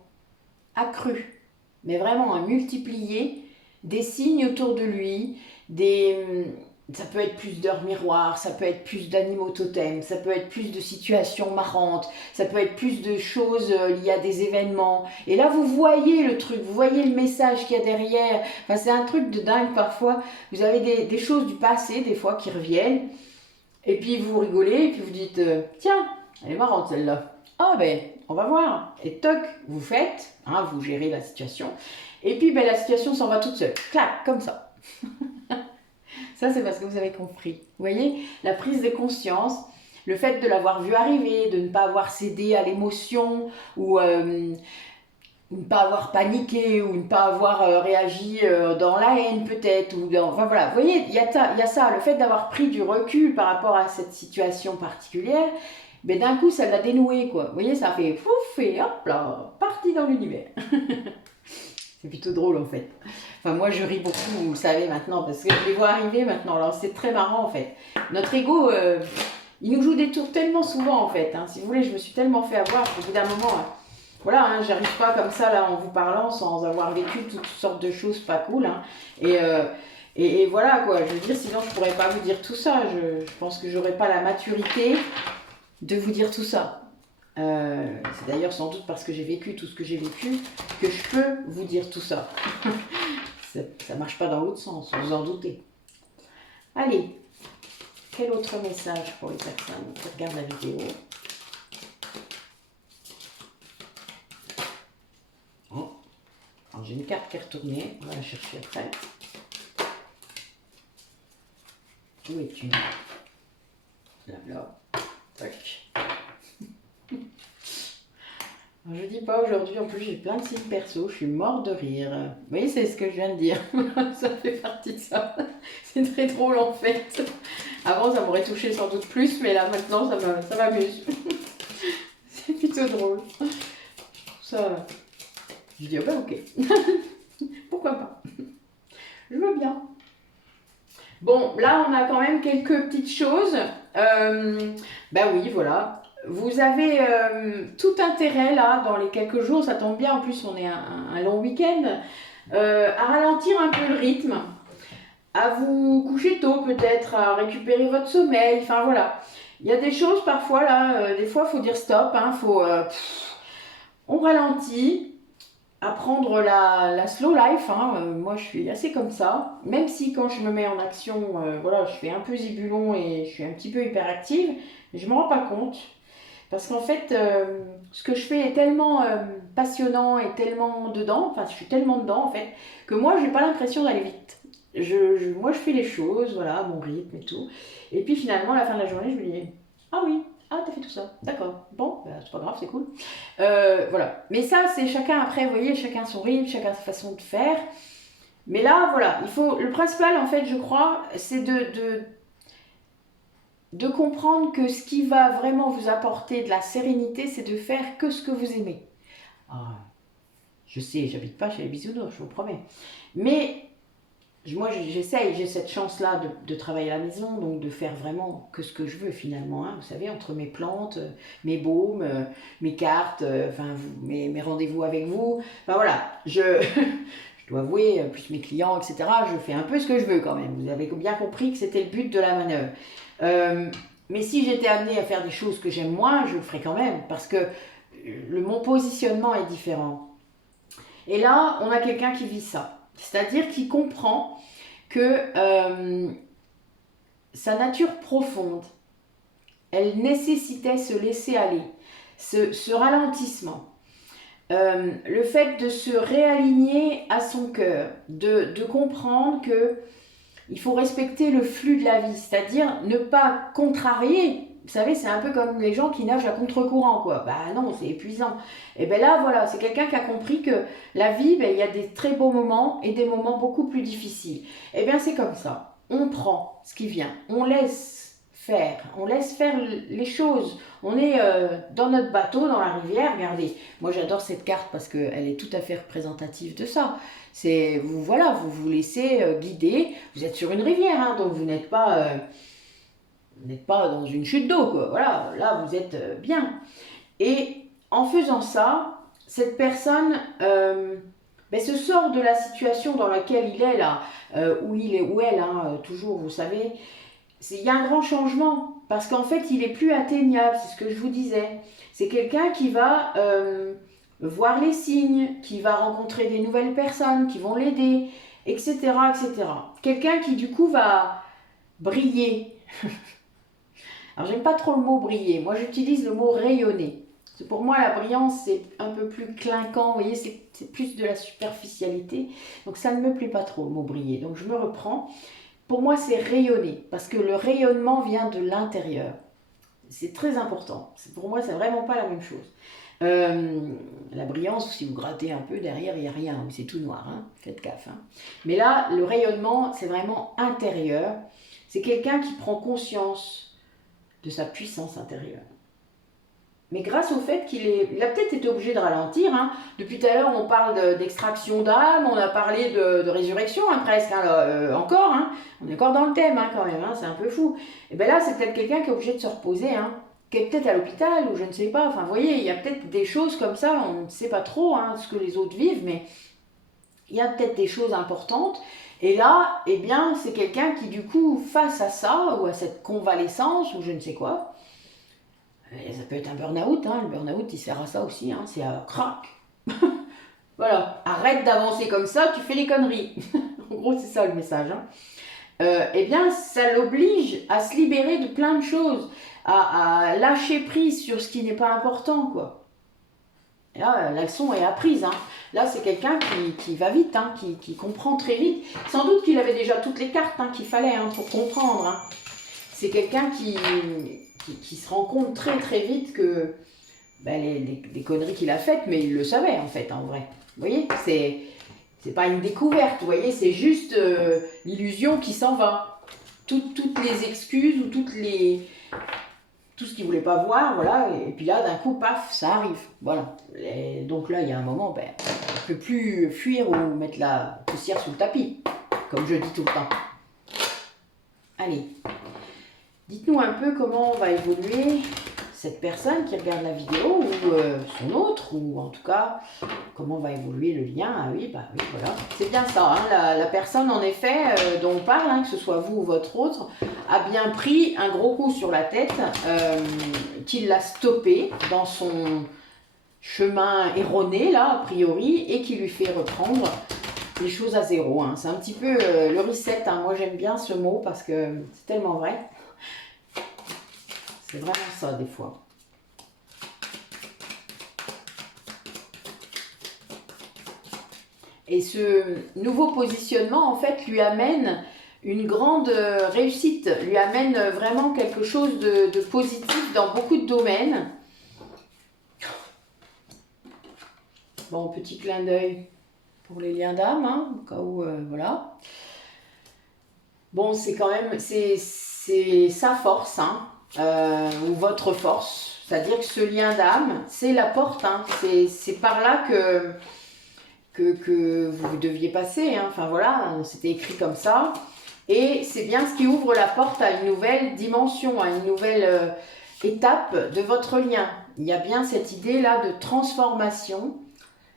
accrue, mais vraiment à multiplier des signes autour de lui, des Ça peut être plus d'heures miroirs, ça peut être plus d'animaux totems, ça peut être plus de situations marrantes, ça peut être plus de choses liées à des événements. Et là, vous voyez le truc, vous voyez le message qu'il y a derrière. Enfin, c'est un truc de dingue parfois. Vous avez des choses du passé, des fois, qui reviennent. Et puis vous rigolez, et puis vous dites, tiens, elle est marrante celle-là. Ah ben, on va voir. Et toc, vous faites, hein, vous gérez la situation. Et puis ben, la situation s'en va toute seule. Clac, comme ça. Ça, c'est parce que vous avez compris. Vous voyez, la prise de conscience, le fait de l'avoir vu arriver, de ne pas avoir cédé à l'émotion ou ne pas avoir paniqué ou ne pas avoir réagi dans la haine peut-être. Enfin voilà, vous voyez, il y a ça, le fait d'avoir pris du recul par rapport à cette situation particulière, ben d'un coup, ça l'a dénoué, quoi. Vous voyez, ça fait pouf et hop là, parti dans l'univers. C'est plutôt drôle en fait. Enfin, moi je ris beaucoup, vous le savez maintenant, parce que je les vois arriver maintenant. Alors c'est très marrant en fait. Notre ego, il nous joue des tours tellement souvent en fait. Hein. Si vous voulez, je me suis tellement fait avoir qu'au bout d'un moment, voilà, hein, j'arrive pas comme ça là en vous parlant sans avoir vécu toutes sortes de choses pas cool. Hein. Et voilà quoi, je veux dire, sinon je pourrais pas vous dire tout ça. Je pense que j'aurais pas la maturité de vous dire tout ça. C'est d'ailleurs sans doute parce que j'ai vécu tout ce que j'ai vécu que je peux vous dire tout ça. Ça marche pas dans l'autre sens, vous en doutez. Allez, quel autre message pour les personnes qui regardent la vidéo? Oh. Alors j'ai une carte qui est retournée, on va la chercher après. Où es-tu? Là, là. Tac. Je dis pas aujourd'hui, en plus j'ai plein de signes perso, je suis mort de rire. Vous voyez, c'est ce que je viens de dire. Ça fait partie de ça. C'est très drôle en fait. Avant, ça m'aurait touché sans doute plus, mais là maintenant, ça m'amuse. C'est plutôt drôle. Ça, je dis, oh ben ok. Pourquoi pas? Je veux bien. Bon, là, on a quand même quelques petites choses. Ben oui, voilà. Vous avez tout intérêt, là, dans les quelques jours, ça tombe bien, en plus, on est un long week-end, à ralentir un peu le rythme, à vous coucher tôt, peut-être, à récupérer votre sommeil, enfin, voilà. Il y a des choses, parfois, là, des fois, il faut dire stop, hein, on ralentit, à prendre la slow life, hein. Moi je suis assez comme ça, même si quand je me mets en action, voilà, je fais un peu zibulon et je suis un petit peu hyperactive, je ne me rends pas compte, parce qu'en fait, ce que je fais est tellement passionnant et tellement dedans, enfin je suis tellement dedans en fait, que moi j'ai pas l'impression d'aller vite. Moi je fais les choses, voilà, à mon rythme et tout, et puis finalement à la fin de la journée je me dis, ah oui, ah, t'as fait tout ça, d'accord. Bon, bah, c'est pas grave, c'est cool. Voilà. Mais ça, c'est chacun après, vous voyez, chacun son rythme, chacun sa façon de faire. Mais là, voilà, le principal, en fait, je crois, c'est de comprendre que ce qui va vraiment vous apporter de la sérénité, c'est de faire que ce que vous aimez. Ah, je sais, j'habite pas chez les bisounours, je vous promets. Mais moi, j'essaye, j'ai cette chance-là de travailler à la maison, donc de faire vraiment que ce que je veux finalement. Hein, vous savez, entre mes plantes, mes baumes, mes cartes, mes rendez-vous avec vous. Enfin voilà, je dois avouer, plus mes clients, etc., je fais un peu ce que je veux quand même. Vous avez bien compris que c'était le but de la manœuvre. Mais si j'étais amenée à faire des choses que j'aime moins, je le ferais quand même, parce que mon positionnement est différent. Et là, on a quelqu'un qui vit ça. C'est-à-dire qui comprend que sa nature profonde, elle nécessitait se laisser aller, ce ralentissement, le fait de se réaligner à son cœur, de comprendre que il faut respecter le flux de la vie, c'est-à-dire ne pas contrarier. Vous savez, c'est un peu comme les gens qui nagent à contre-courant, quoi. Bah non, c'est épuisant. Et bien là, voilà, c'est quelqu'un qui a compris que la vie, ben, il y a des très beaux moments et des moments beaucoup plus difficiles. Et bien c'est comme ça. On prend ce qui vient, on laisse faire les choses. On est dans notre bateau, dans la rivière, regardez. Moi j'adore cette carte parce qu'elle est tout à fait représentative de ça. C'est, vous vous laissez guider. Vous êtes sur une rivière, hein, donc vous n'êtes pas dans une chute d'eau, quoi. Voilà, là vous êtes bien. Et en faisant ça, cette personne ben, se sort de la situation dans laquelle il est là, où il est, où elle, hein, toujours, vous savez. Il y a un grand changement, parce qu'en fait, il est plus atteignable, c'est ce que je vous disais. C'est quelqu'un qui va voir les signes, qui va rencontrer des nouvelles personnes, qui vont l'aider, etc., etc. Quelqu'un qui, du coup, va briller. Alors, j'aime pas trop le mot briller. Moi, j'utilise le mot rayonner. Pour moi, la brillance, c'est un peu plus clinquant. Vous voyez, c'est plus de la superficialité. Donc, ça ne me plaît pas trop, le mot briller. Donc, je me reprends. Pour moi, c'est rayonner. Parce que le rayonnement vient de l'intérieur. C'est très important. Pour moi, c'est vraiment pas la même chose. La brillance, si vous grattez un peu, derrière, il n'y a rien. C'est tout noir. Hein. Faites gaffe. Hein. Mais là, le rayonnement, c'est vraiment intérieur. C'est quelqu'un qui prend conscience de sa puissance intérieure. Mais grâce au fait il a peut-être été obligé de ralentir. Hein. Depuis tout à l'heure, on parle d'extraction d'âme, on a parlé de résurrection, hein, presque, hein, encore. Hein. On est encore dans le thème, hein, quand même, hein, c'est un peu fou. Et bien là, c'est peut-être quelqu'un qui est obligé de se reposer, hein, qui est peut-être à l'hôpital, ou je ne sais pas. Enfin, vous voyez, il y a peut-être des choses comme ça, on ne sait pas trop hein, ce que les autres vivent, mais il y a peut-être des choses importantes. Et là, eh bien, c'est quelqu'un qui, du coup, face à ça, ou à cette convalescence, ou je ne sais quoi, ça peut être un burn-out, hein. Le burn-out il sert à ça aussi, hein. C'est à crac. Voilà, arrête d'avancer comme ça, tu fais les conneries. En gros, c'est ça le message. Hein. Eh bien, ça l'oblige à se libérer de plein de choses, à lâcher prise sur ce qui n'est pas important, quoi. Et là, la leçon est apprise. Hein. Là, c'est quelqu'un qui va vite, hein, qui comprend très vite. Sans doute qu'il avait déjà toutes les cartes hein, qu'il fallait hein, pour comprendre. Hein. C'est quelqu'un qui se rend compte très très vite que ben, les conneries qu'il a faites, mais il le savait en fait, en vrai. Vous voyez, c'est pas une découverte, vous voyez, c'est juste l'illusion qui s'en va. Toutes les excuses ou tout ce qu'il voulait pas voir, voilà, et puis là, d'un coup, paf, ça arrive, voilà. Et donc là, il y a un moment, ben, on ne peut plus fuir ou mettre la poussière sous le tapis, comme je dis tout le temps. Allez, dites-nous un peu comment va évoluer cette personne qui regarde la vidéo, ou son autre, ou en tout cas, comment va évoluer le lien. Ah oui, bah oui, voilà. C'est bien ça, hein, la personne, en effet, dont on parle, hein, que ce soit vous ou votre autre, a bien pris un gros coup sur la tête, qui l'a stoppé dans son chemin erroné, là, a priori, et qui lui fait reprendre les choses à zéro. Hein. C'est un petit peu le reset, hein. Moi j'aime bien ce mot parce que c'est tellement vrai. C'est vraiment ça, des fois. Et ce nouveau positionnement, en fait, lui amène une grande réussite, lui amène vraiment quelque chose de positif dans beaucoup de domaines. Bon, petit clin d'œil pour les liens d'âme, hein, au cas où, voilà. Bon, c'est quand même, c'est sa force, hein. Ou votre force, c'est-à-dire que ce lien d'âme, c'est la porte, hein, c'est par là que vous deviez passer, hein. Enfin voilà, c'était écrit comme ça, et c'est bien ce qui ouvre la porte à une nouvelle dimension, à une nouvelle étape de votre lien. Il y a bien cette idée-là de transformation,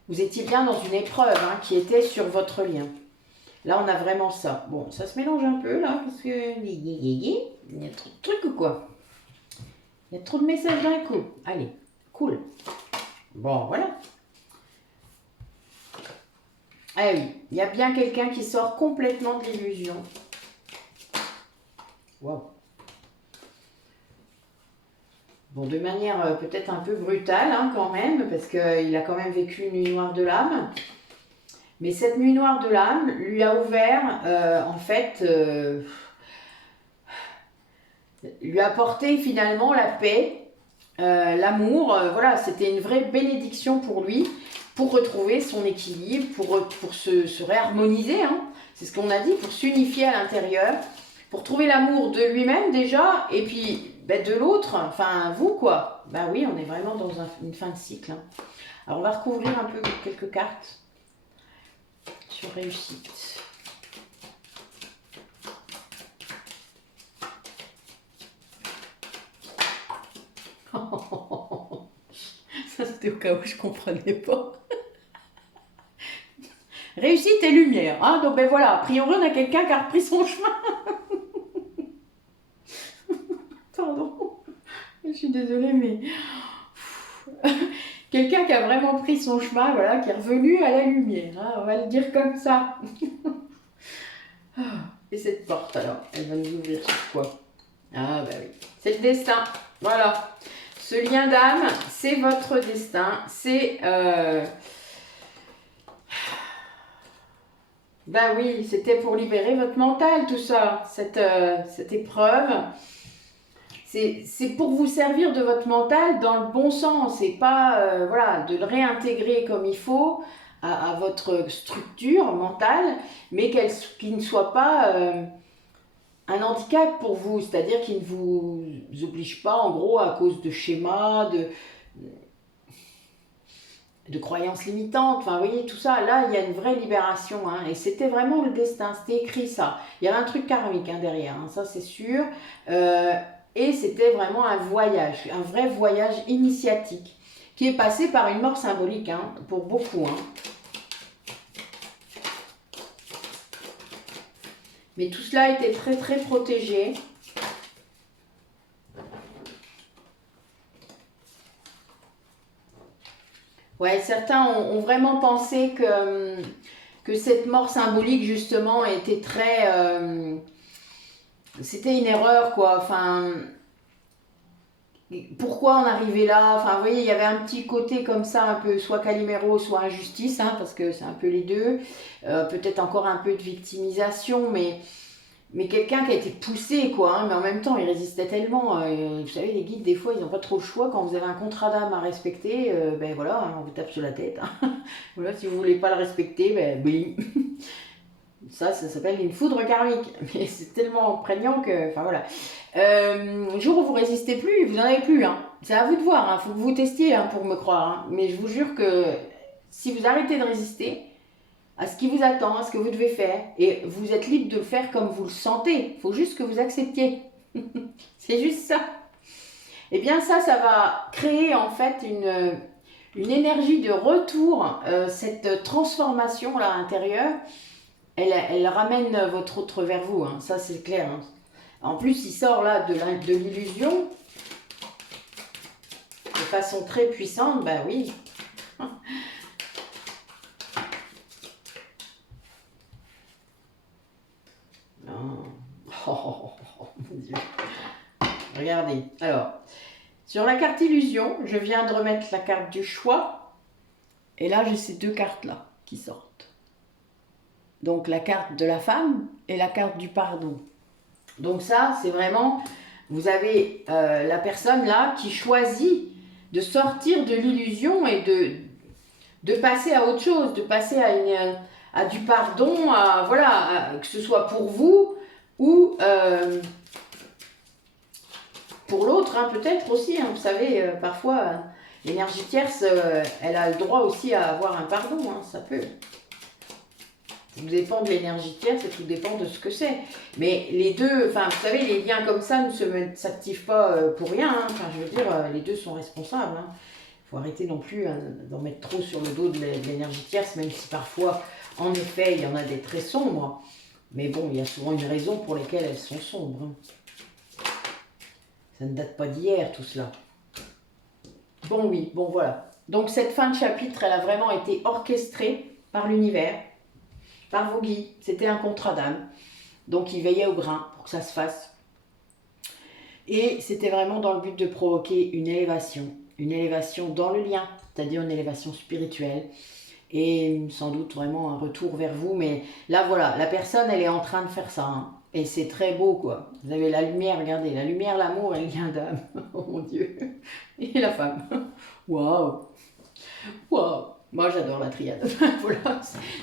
vous étiez bien dans une épreuve hein, qui était sur votre lien. Là, on a vraiment ça. Bon, ça se mélange un peu, là, parce que il y a trop de trucs ou quoi? Il y a trop de messages d'un coup. Allez, cool. Bon, voilà. Ah oui, il y a bien quelqu'un qui sort complètement de l'illusion. Waouh. Bon, de manière peut-être un peu brutale, hein, quand même, parce qu'il a quand même vécu une nuit noire de l'âme. Mais cette nuit noire de l'âme lui a ouvert, en fait, lui a apporté finalement la paix, l'amour. Voilà, c'était une vraie bénédiction pour lui, pour retrouver son équilibre, pour se réharmoniser. Hein. C'est ce qu'on a dit, pour s'unifier à l'intérieur, pour trouver l'amour de lui-même déjà, et puis ben, de l'autre, enfin vous quoi. Ben oui, on est vraiment dans une fin de cycle. Hein. Alors on va recouvrir un peu quelques cartes sur réussite. Ça c'était au cas où je comprenais pas. Réussite et lumière. Hein. Donc ben voilà, a priori on a quelqu'un qui a repris son chemin. Pardon, je suis désolée, mais quelqu'un qui a vraiment pris son chemin, voilà, qui est revenu à la lumière. Hein, on va le dire comme ça. Et cette porte alors, elle va nous ouvrir sur quoi? Ah bah oui, c'est le destin. Voilà. Ce lien d'âme, c'est votre destin. C'est... Ben oui, c'était pour libérer votre mental, tout ça, cette épreuve. C'est pour vous servir de votre mental dans le bon sens et pas voilà, de le réintégrer comme il faut à votre structure mentale, mais qu'il ne soit pas un handicap pour vous, c'est-à-dire qu'il ne vous oblige pas en gros à cause de schémas, de croyances limitantes, enfin vous voyez tout ça, là il y a une vraie libération, hein, et c'était vraiment le destin, c'était écrit ça. Il y avait un truc karmique hein, derrière, hein, ça c'est sûr, et c'était vraiment un voyage, un vrai voyage initiatique, qui est passé par une mort symbolique, hein, pour beaucoup. Hein. Mais tout cela était très très protégé. Ouais, certains ont vraiment pensé que cette mort symbolique, justement, était très... c'était une erreur, quoi. Enfin, pourquoi en arriver là? Enfin, vous voyez, il y avait un petit côté comme ça, un peu soit Calimero, soit injustice, hein, parce que c'est un peu les deux. Peut-être encore un peu de victimisation, mais quelqu'un qui a été poussé, quoi, hein, mais en même temps, il résistait tellement. Vous savez, les guides, des fois, ils n'ont pas trop le choix. Quand vous avez un contrat d'âme à respecter, ben voilà, hein, on vous tape sur la tête. Hein. Voilà, si vous ne voulez pas le respecter, ben blim. Ça s'appelle une foudre karmique. Mais c'est tellement prégnant que... Enfin, voilà. Le jour où vous résistez plus, vous n'en avez plus. Hein. C'est à vous de voir. Il faut que vous testiez hein, pour me croire. Hein. Mais je vous jure que si vous arrêtez de résister à ce qui vous attend, à ce que vous devez faire. Et vous êtes libre de le faire comme vous le sentez. Il faut juste que vous acceptiez. C'est juste ça. Et bien ça va créer en fait une énergie de retour. Cette transformation là intérieure, elle ramène votre autre vers vous. Hein. Ça c'est clair. Hein. En plus, il sort là de l'illusion de façon très puissante. Ben oui. Oh, mon Dieu. Regardez. Alors, sur la carte illusion, je viens de remettre la carte du choix. Et là, j'ai ces deux cartes-là qui sortent. Donc, la carte de la femme et la carte du pardon. Donc ça, c'est vraiment... Vous avez la personne là qui choisit de sortir de l'illusion et de passer à autre chose, de passer à du pardon, voilà, que ce soit pour vous ou pour l'autre, hein, peut-être aussi. Hein, vous savez, parfois, l'énergie tierce, elle a le droit aussi à avoir un pardon, hein, ça peut. Tout dépend de l'énergie tierce et tout dépend de ce que c'est. Mais les deux, enfin, vous savez, les liens comme ça ne s'activent pas pour rien. Hein. Enfin, je veux dire, les deux sont responsables. Hein. Il faut arrêter non plus hein, d'en mettre trop sur le dos de l'énergie tierce, même si parfois, en effet, il y en a des très sombres. Mais bon, il y a souvent une raison pour laquelle elles sont sombres. Hein. Ça ne date pas d'hier, tout cela. Bon, oui, bon, voilà. Donc, cette fin de chapitre, elle a vraiment été orchestrée par l'univers, par vos guides. C'était un contrat d'âme. Donc, ils veillaient au grain pour que ça se fasse. Et c'était vraiment dans le but de provoquer une élévation dans le lien, c'est-à-dire une élévation spirituelle. Et sans doute vraiment un retour vers vous. Mais là, voilà, la personne, elle est en train de faire ça. Hein. Et c'est très beau, quoi. Vous avez la lumière, regardez, la lumière, l'amour et le lien d'âme. Oh mon Dieu. Et la femme. Waouh. Waouh. Moi, j'adore la triade. Voilà,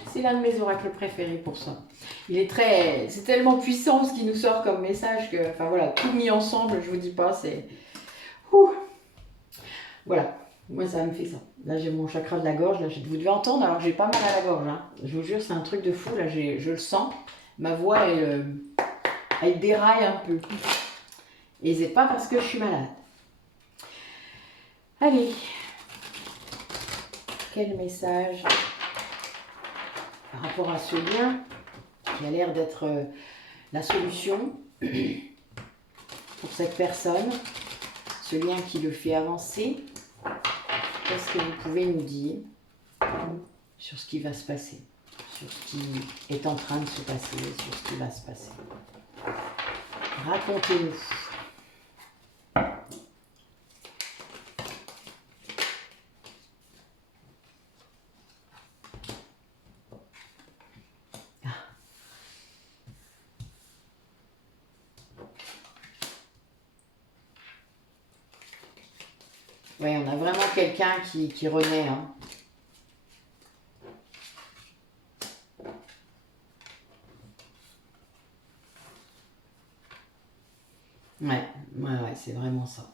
c'est l'un de mes oracles préférés pour ça. C'est tellement puissant ce qui nous sort comme message que, enfin voilà, tout mis ensemble, je vous dis pas, c'est... Voilà. Moi, ça me fait ça. Là, j'ai mon chakra de la gorge. Là, vous devez entendre, alors j'ai pas mal à la gorge. Hein. Je vous jure, c'est un truc de fou. Là, je le sens. Ma voix, elle déraille un peu. Et c'est pas parce que je suis malade. Allez. Quel message. Ah, rapport à ce lien qui a l'air d'être la solution pour cette personne, ce lien qui le fait avancer. Qu'est-ce que vous pouvez nous dire sur ce qui va se passer, sur ce qui est en train de se passer, sur ce qui va se passer? Racontez-nous. Oui, on a vraiment quelqu'un qui renaît. Hein. Ouais, c'est vraiment ça.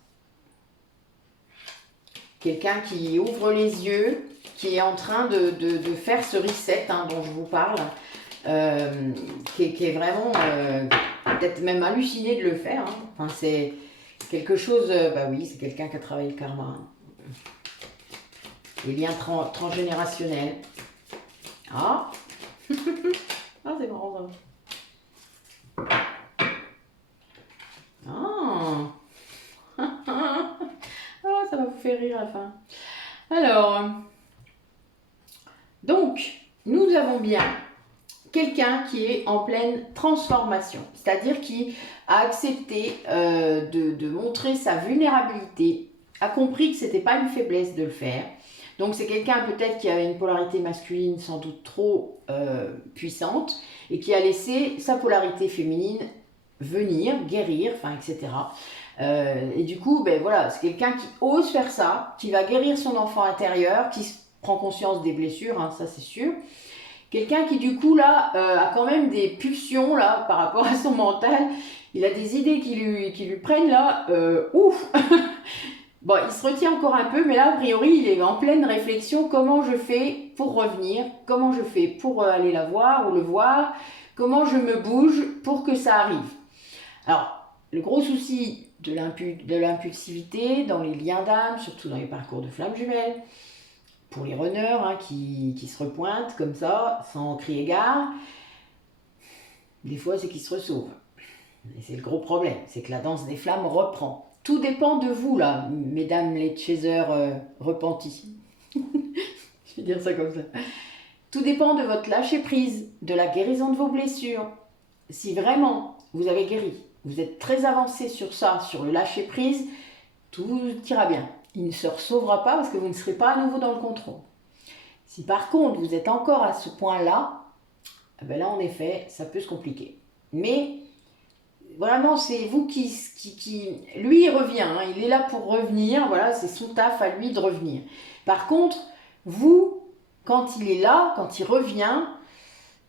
Quelqu'un qui ouvre les yeux, qui est en train de faire ce reset hein, dont je vous parle, qui est vraiment peut-être même halluciné de le faire. Hein. Enfin, c'est quelque chose, bah oui, c'est quelqu'un qui a travaillé le karma. Hein. Les liens transgénérationnels. Ah, ah c'est marrant ça. Ah. Ah, ça va vous faire rire à la fin. Alors, donc, nous avons bien quelqu'un qui est en pleine transformation, c'est-à-dire qui a accepté de montrer sa vulnérabilité, a compris que ce n'était pas une faiblesse de le faire. Donc c'est quelqu'un peut-être qui avait une polarité masculine sans doute trop puissante et qui a laissé sa polarité féminine venir, guérir, enfin etc. Et du coup, ben voilà, c'est quelqu'un qui ose faire ça, qui va guérir son enfant intérieur, qui prend conscience des blessures, hein, ça c'est sûr. Quelqu'un qui du coup là a quand même des pulsions là par rapport à son mental. Il a des idées qui lui prennent là, ouf. Bon, il se retient encore un peu, mais là a priori il est en pleine réflexion. Comment je fais pour revenir? Comment je fais pour aller la voir ou le voir? Comment je me bouge pour que ça arrive? Alors, le gros souci de l'impulsivité dans les liens d'âme, surtout dans les parcours de flammes jumelles, pour les runners hein, qui se repointent comme ça, sans crier gare, des fois c'est qu'ils se ressauvent. Et c'est le gros problème, c'est que la danse des flammes reprend. Tout dépend de vous là, mesdames les chasers repentis. Je vais dire ça comme ça. Tout dépend de votre lâcher prise, de la guérison de vos blessures. Si vraiment vous avez guéri, vous êtes très avancé sur ça, sur le lâcher prise, tout ira bien. Il ne se sauvera pas parce que vous ne serez pas à nouveau dans le contrôle. Si par contre vous êtes encore à ce point-là, ben là en effet, ça peut se compliquer. Mais vraiment, c'est vous qui lui il revient, hein, il est là pour revenir, voilà, c'est son taf à lui de revenir. Par contre, vous, quand il est là, quand il revient,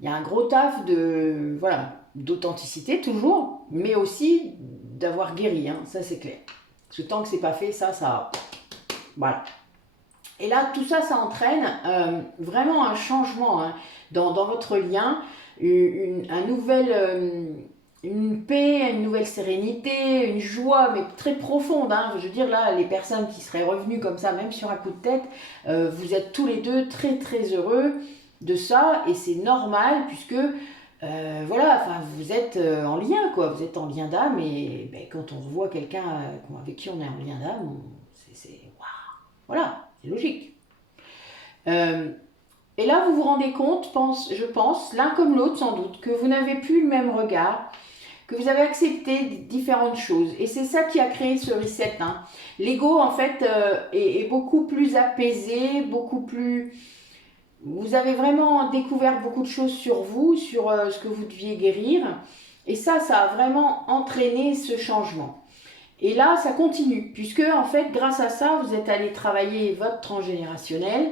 il y a un gros taf de, voilà, d'authenticité toujours, mais aussi d'avoir guéri, hein, ça c'est clair. Parce que tant que c'est pas fait, ça, voilà. Et là, tout ça, ça entraîne vraiment un changement hein, dans votre lien, une paix, une nouvelle sérénité, une joie, mais très profonde. Hein. Je veux dire, là, les personnes qui seraient revenues comme ça, même sur un coup de tête, vous êtes tous les deux très, très heureux de ça, et c'est normal, puisque, voilà, enfin, vous êtes en lien, quoi. Vous êtes en lien d'âme, et ben, quand on revoit quelqu'un avec qui on est en lien d'âme, c'est waouh, voilà. C'est logique. Et là, vous vous rendez compte, je pense, l'un comme l'autre sans doute, que vous n'avez plus le même regard, que vous avez accepté différentes choses. Et c'est ça qui a créé ce reset. Hein. L'ego, en fait, est beaucoup plus apaisé, beaucoup plus... Vous avez vraiment découvert beaucoup de choses sur vous, sur ce que vous deviez guérir. Et ça a vraiment entraîné ce changement. Et là, ça continue, puisque en fait, grâce à ça, vous êtes allé travailler votre transgénérationnel,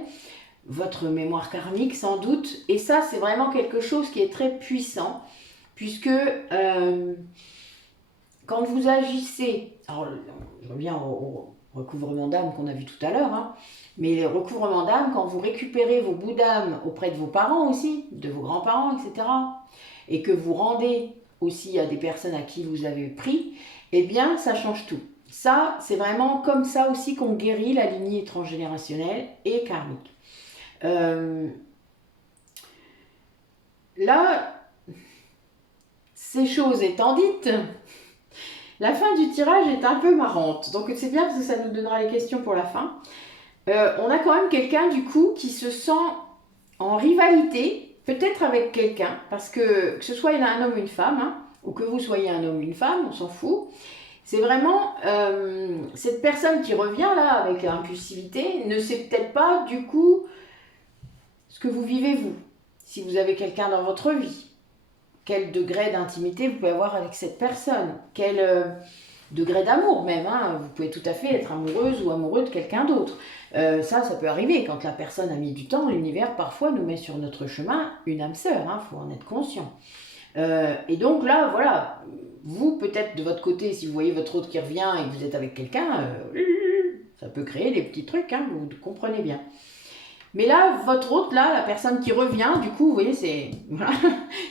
votre mémoire karmique sans doute, et ça, c'est vraiment quelque chose qui est très puissant, puisque quand vous agissez, alors je reviens au recouvrement d'âme qu'on a vu tout à l'heure, hein, mais le recouvrement d'âme, quand vous récupérez vos bouts d'âme auprès de vos parents aussi, de vos grands-parents, etc., et que vous rendez aussi à des personnes à qui vous avez pris, eh bien, ça change tout. Ça, c'est vraiment comme ça aussi qu'on guérit la lignée transgénérationnelle et karmique. là, ces choses étant dites, la fin du tirage est un peu marrante. Donc c'est bien parce que ça nous donnera les questions pour la fin. On a quand même quelqu'un du coup qui se sent en rivalité, peut-être avec quelqu'un, parce que ce soit un homme ou une femme, hein, ou que vous soyez un homme ou une femme, on s'en fout. C'est vraiment cette personne qui revient là avec impulsivité ne sait peut-être pas du coup ce que vous vivez vous, si vous avez quelqu'un dans votre vie. Quel degré d'intimité vous pouvez avoir avec cette personne, quel degré d'amour même, hein. Vous pouvez tout à fait être amoureuse ou amoureux de quelqu'un d'autre. Ça peut arriver quand la personne a mis du temps, l'univers parfois nous met sur notre chemin une âme sœur, hein, faut en être conscient. Et donc là, voilà, vous peut-être de votre côté, si vous voyez votre autre qui revient et que vous êtes avec quelqu'un, ça peut créer des petits trucs, hein, vous comprenez bien. Mais là, votre hôte, là, la personne qui revient, du coup, vous voyez, c'est voilà,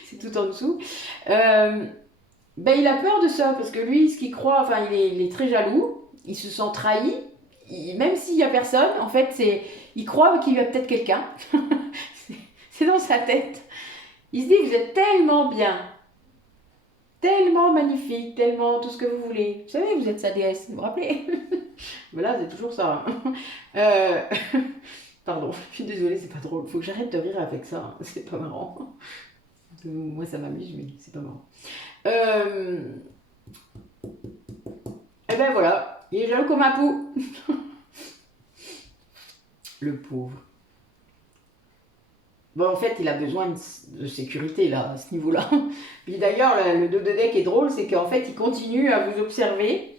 c'est tout en dessous. Il a peur de ça, parce que lui, ce qu'il croit, enfin, il est très jaloux, il se sent trahi, même s'il n'y a personne, en fait, il croit qu'il y a peut-être quelqu'un. C'est dans sa tête. Il se dit, vous êtes tellement bien, tellement magnifique, tellement tout ce que vous voulez. Vous savez, vous êtes sa déesse, vous vous rappelez? Voilà, c'est toujours ça. Pardon, je suis désolée, c'est pas drôle. Faut que j'arrête de rire avec ça, hein. C'est pas marrant. Moi, ça m'amuse, mais c'est pas marrant. Et ben voilà, il est jaloux comme un pou. Le pauvre. Bon, en fait, il a besoin de sécurité, là, à ce niveau-là. Puis d'ailleurs, le dos de deck est drôle, c'est qu'en fait, il continue à vous observer.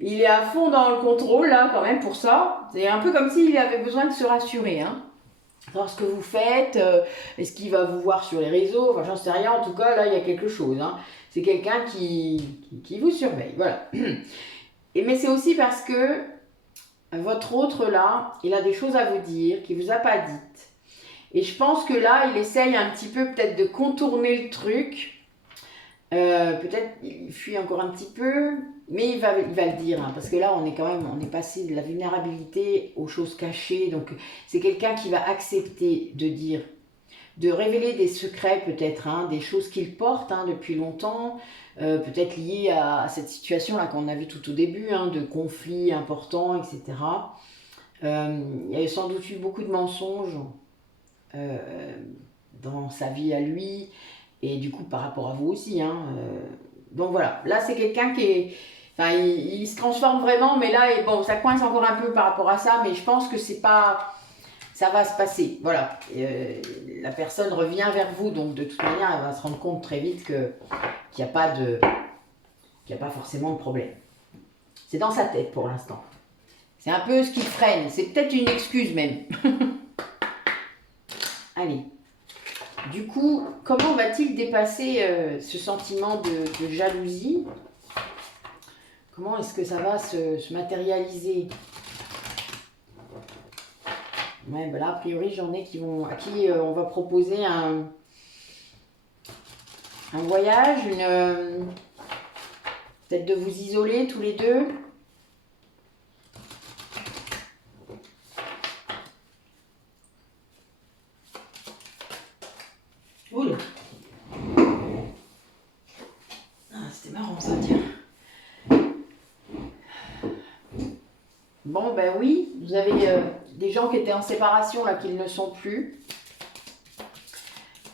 Il est à fond dans le contrôle, là, quand même, pour ça. C'est un peu comme s'il avait besoin de se rassurer, hein. Savoir ce que vous faites, est-ce qu'il va vous voir sur les réseaux, enfin, j'en sais rien. En tout cas, là, il y a quelque chose, hein. C'est quelqu'un qui vous surveille, voilà. Mais c'est aussi parce que votre autre, là, il a des choses à vous dire, qu'il ne vous a pas dites. Et je pense que là, il essaye un petit peu peut-être de contourner le truc. Peut-être il fuit encore un petit peu, mais il va le dire, hein, parce que là, on est passé de la vulnérabilité aux choses cachées. Donc, c'est quelqu'un qui va accepter de dire, de révéler des secrets peut-être, hein, des choses qu'il porte, hein, depuis longtemps, peut-être liées à cette situation-là qu'on a vue tout au début, hein, de conflits importants, etc. Il y a sans doute eu beaucoup de mensonges dans sa vie à lui, et du coup par rapport à vous aussi, hein. Donc voilà, là c'est quelqu'un qui est... Enfin, il se transforme vraiment, mais là, bon, ça coince encore un peu par rapport à ça, mais je pense que c'est pas... Ça va se passer, voilà. La personne revient vers vous, donc de toute manière, elle va se rendre compte très vite qu'il n'y a pas forcément de problème. C'est dans sa tête pour l'instant. C'est un peu ce qui freine, c'est peut-être une excuse même. Allez. Du coup, comment va-t-il dépasser ce sentiment de jalousie? Comment est-ce que ça va se matérialiser? Ouais, ben là, a priori, j'en ai à qui on va proposer un voyage, peut-être de vous isoler tous les deux. Oula. Ah, c'était marrant ça, tiens. Bon, ben oui, vous avez des gens qui étaient en séparation, là, qui ne le sont plus.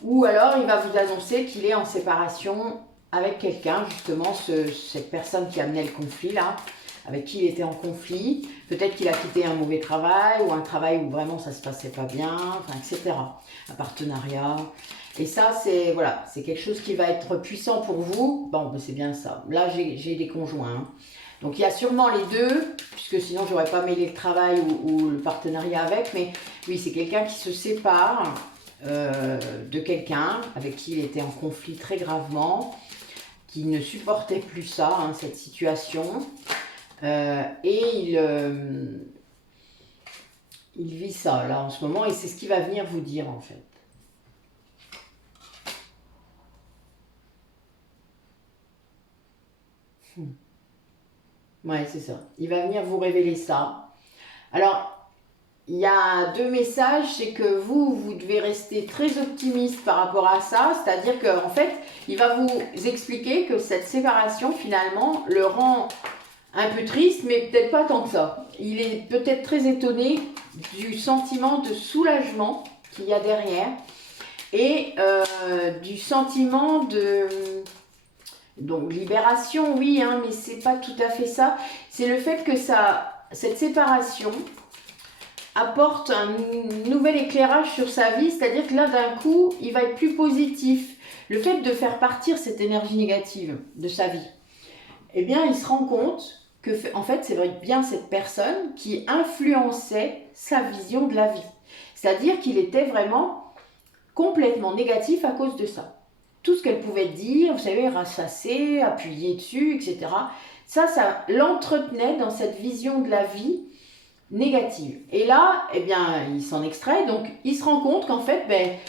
Ou alors, il va vous annoncer qu'il est en séparation avec quelqu'un, justement, cette personne qui amenait le conflit, là, avec qui il était en conflit. Peut-être qu'il a quitté un mauvais travail, ou un travail où vraiment ça se passait pas bien, enfin, etc. Un partenariat. Et ça, c'est voilà, c'est quelque chose qui va être puissant pour vous. Bon, ben c'est bien ça. Là, j'ai des conjoints, hein. Donc il y a sûrement les deux, puisque sinon j'aurais pas mêlé le travail ou le partenariat avec, mais oui, c'est quelqu'un qui se sépare de quelqu'un avec qui il était en conflit très gravement, qui ne supportait plus ça, hein, cette situation, et il vit ça là en ce moment, et c'est ce qu'il va venir vous dire en fait. Ouais, c'est ça. Il va venir vous révéler ça. Alors, il y a deux messages, c'est que vous devez rester très optimiste par rapport à ça, c'est-à-dire qu'en fait, il va vous expliquer que cette séparation, finalement, le rend un peu triste, mais peut-être pas tant que ça. Il est peut-être très étonné du sentiment de soulagement qu'il y a derrière et du sentiment de... Donc, libération, oui, hein, mais c'est pas tout à fait ça. C'est le fait que cette séparation apporte un nouvel éclairage sur sa vie, c'est-à-dire que là, d'un coup, il va être plus positif. Le fait de faire partir cette énergie négative de sa vie, eh bien, il se rend compte que, en fait, c'est bien cette personne qui influençait sa vision de la vie. C'est-à-dire qu'il était vraiment complètement négatif à cause de ça. Tout ce qu'elle pouvait dire, vous savez, rassasser, appuyer dessus, etc. Ça l'entretenait dans cette vision de la vie négative. Et là, eh bien, il s'en extrait, donc il se rend compte qu'en fait,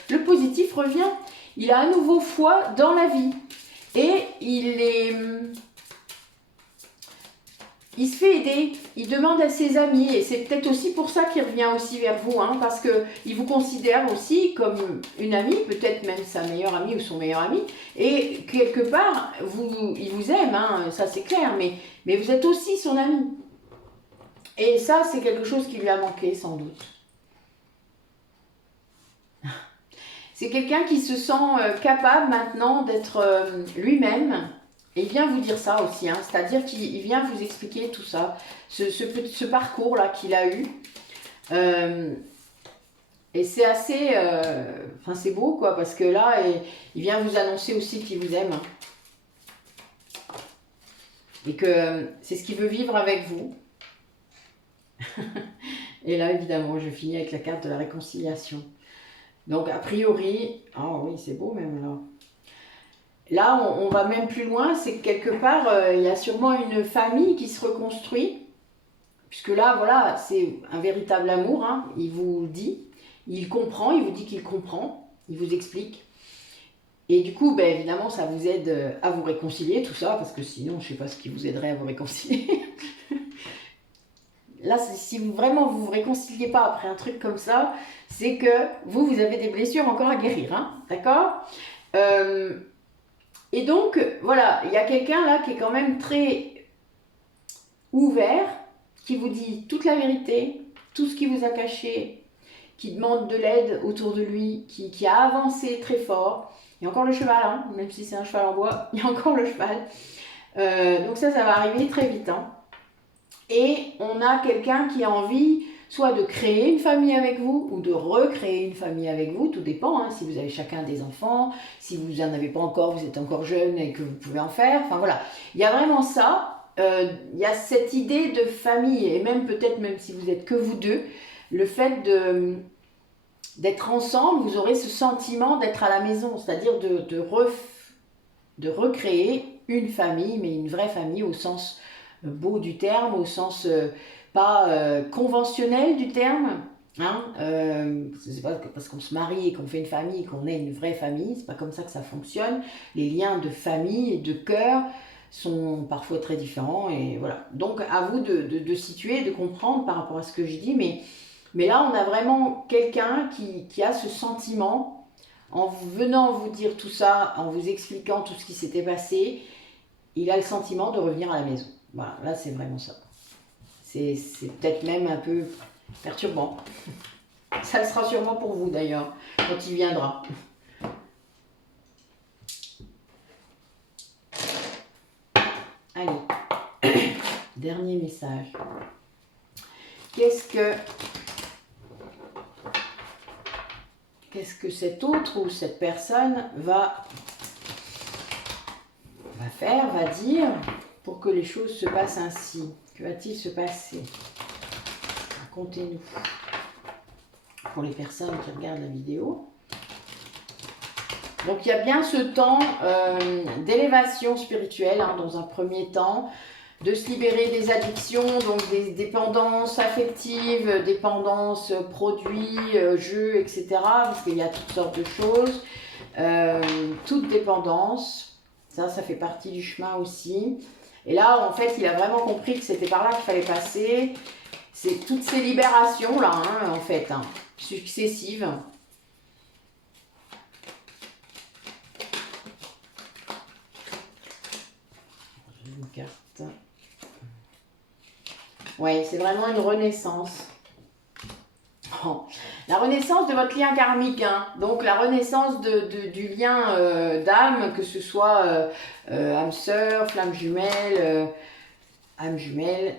le positif revient. Il a à nouveau foi dans la vie. Et il se fait aider, il demande à ses amis, et c'est peut-être aussi pour ça qu'il revient aussi vers vous, hein, parce qu'il vous considère aussi comme une amie, peut-être même sa meilleure amie ou son meilleur ami, et quelque part, il vous aime, hein, ça c'est clair, mais vous êtes aussi son ami. Et ça, c'est quelque chose qui lui a manqué, sans doute. C'est quelqu'un qui se sent capable maintenant d'être lui-même. Et il vient vous dire ça aussi, hein, c'est-à-dire qu'il vient vous expliquer tout ça, ce parcours-là qu'il a eu. Et c'est assez... Enfin, c'est beau, quoi, parce que là, il vient vous annoncer aussi qu'il vous aime. Et que c'est ce qu'il veut vivre avec vous. Et là, évidemment, je finis avec la carte de la réconciliation. Donc, a priori... Ah oui, c'est beau même, là. Là, on va même plus loin, c'est que quelque part, il y a sûrement une famille qui se reconstruit. Puisque là, voilà, c'est un véritable amour, hein, il vous dit, il comprend, il vous dit qu'il comprend, il vous explique. Et du coup, évidemment, ça vous aide à vous réconcilier, tout ça, parce que sinon, je ne sais pas ce qui vous aiderait à vous réconcilier. Là, si vraiment vous ne vous réconciliez pas après un truc comme ça, c'est que vous avez des blessures encore à guérir, hein, d'accord ? Et donc, voilà, il y a quelqu'un là qui est quand même très ouvert, qui vous dit toute la vérité, tout ce qui vous a caché, qui demande de l'aide autour de lui, qui a avancé très fort. Il y a encore le cheval, hein, même si c'est un cheval en bois, il y a encore le cheval. Donc ça va arriver très vite. Hein. Et on a quelqu'un qui a envie soit de créer une famille avec vous ou de recréer une famille avec vous, tout dépend, hein, si vous avez chacun des enfants, si vous n'en avez pas encore, vous êtes encore jeune et que vous pouvez en faire, enfin voilà. Il y a vraiment ça, il y a cette idée de famille, et même peut-être même si vous êtes que vous deux, le fait d'être ensemble, vous aurez ce sentiment d'être à la maison, c'est-à-dire de recréer une famille, mais une vraie famille au sens beau du terme, au sens pas conventionnel du terme. Hein, c'est pas parce qu'on se marie et qu'on fait une famille qu'on est une vraie famille, c'est pas comme ça que ça fonctionne. Les liens de famille et de cœur sont parfois très différents et voilà. Donc à vous de situer, de comprendre par rapport à ce que je dis, mais là on a vraiment quelqu'un qui a ce sentiment, en venant vous dire tout ça, en vous expliquant tout ce qui s'était passé, il a le sentiment de revenir à la maison. Voilà, là c'est vraiment ça. C'est peut-être même un peu perturbant. Ça le sera sûrement pour vous d'ailleurs, quand il viendra. Allez, dernier message. Qu'est-ce que cet autre ou cette personne va faire, va dire pour que les choses se passent ainsi? Que va-t-il se passer? Racontez-nous. Pour les personnes qui regardent la vidéo. Donc il y a bien ce temps d'élévation spirituelle, hein, dans un premier temps, de se libérer des addictions, donc des dépendances affectives, dépendances produits, jeux, etc. Parce qu'il y a toutes sortes de choses. Toute dépendance, ça fait partie du chemin aussi. Et là, en fait, il a vraiment compris que c'était par là qu'il fallait passer. C'est toutes ces libérations là, hein, en fait, hein, successives. Une carte. Ouais, c'est vraiment une renaissance. Oh. La renaissance de votre lien karmique, hein. Donc la renaissance du lien d'âme, que ce soit âme sœur, flamme jumelle, âme jumelle.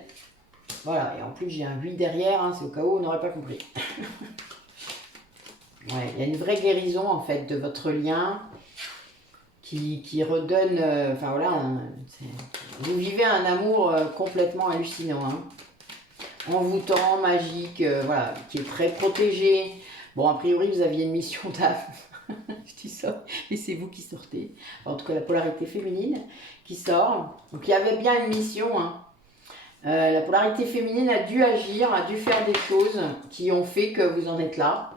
Voilà, et en plus j'ai un 8 derrière, hein, c'est au cas où on n'aurait pas compris. Ouais, il y a une vraie guérison en fait de votre lien qui redonne, enfin voilà, vous vivez un amour complètement hallucinant, hein. Envoûtant, magique, voilà, qui est très protégé. Bon, a priori, vous aviez une mission d'âme. Je dis ça, et c'est vous qui sortez. En tout cas, la polarité féminine qui sort. Donc, il y avait bien une mission, hein. La polarité féminine a dû agir, a dû faire des choses qui ont fait que vous en êtes là.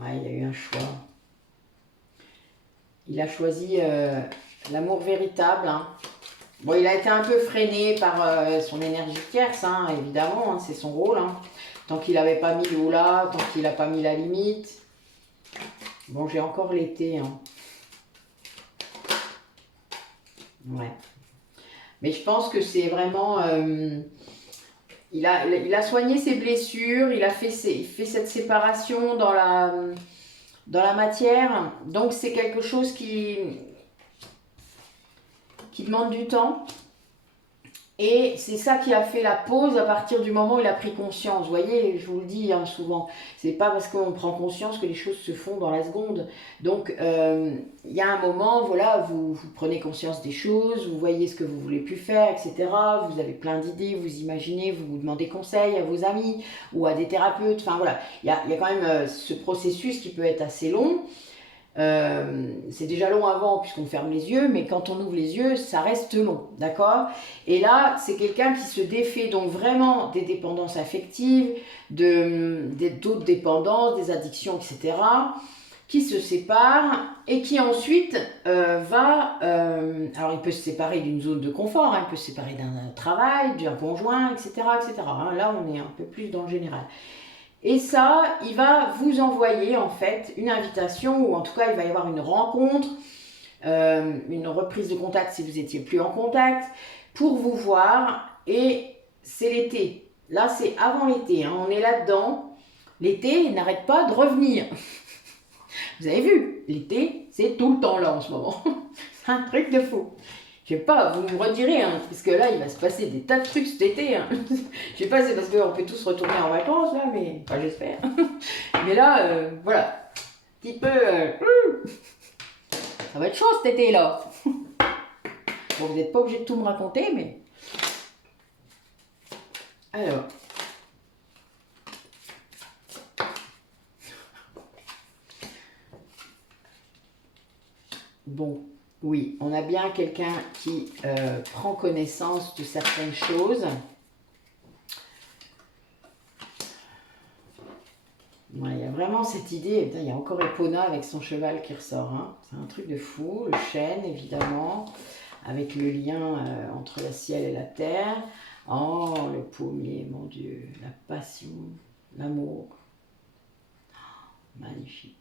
Ouais, il y a eu un choix. Il a choisi l'amour véritable, hein. Bon, il a été un peu freiné par son énergie tierce, hein, évidemment, hein, c'est son rôle. Hein. Tant qu'il n'avait pas mis le haut là, tant qu'il n'a pas mis la limite. Bon, j'ai encore l'été. Hein. Ouais. Mais je pense que c'est vraiment... il a soigné ses blessures, il a fait cette séparation dans la matière. Donc, c'est quelque chose qui demande du temps. Et c'est ça qui a fait la pause à partir du moment où il a pris conscience. Vous voyez, je vous le dis hein, souvent, c'est pas parce qu'on prend conscience que les choses se font dans la seconde. Donc, il y a un moment, voilà, vous prenez conscience des choses, vous voyez ce que vous voulez plus faire, etc. Vous avez plein d'idées, vous imaginez, vous demandez conseil à vos amis ou à des thérapeutes. Enfin, voilà, il y a quand même ce processus qui peut être assez long. C'est déjà long avant puisqu'on ferme les yeux, mais quand on ouvre les yeux, ça reste long, d'accord? Et là, c'est quelqu'un qui se défait donc vraiment des dépendances affectives, d'autres dépendances, des addictions, etc., qui se sépare et qui ensuite va... alors, il peut se séparer d'une zone de confort, hein, il peut se séparer d'un travail, d'un conjoint, etc., etc. Hein, là, on est un peu plus dans le général. Et ça, il va vous envoyer en fait une invitation, ou en tout cas il va y avoir une rencontre, une reprise de contact si vous n'étiez plus en contact, pour vous voir. Et c'est l'été. Là, c'est avant l'été, hein, on est là-dedans. L'été n'arrête pas de revenir. Vous avez vu, l'été, c'est tout le temps là en ce moment. C'est un truc de fou. Je sais pas, vous me redirez, hein, parce que là, il va se passer des tas de trucs cet été. Hein. Je sais pas, c'est parce qu'on peut tous retourner en vacances, là, mais... Enfin, j'espère. Mais là, voilà. Un petit peu... ça va être chaud cet été, là. Bon, vous n'êtes pas obligé de tout me raconter, mais... Alors... Bon... Oui, on a bien quelqu'un qui prend connaissance de certaines choses. Ouais, il y a vraiment cette idée. Il y a encore Epona avec son cheval qui ressort. Hein. C'est un truc de fou. Le chêne, évidemment, avec le lien entre le ciel et la terre. Oh, le pommier, mon Dieu. La passion, l'amour. Oh, magnifique.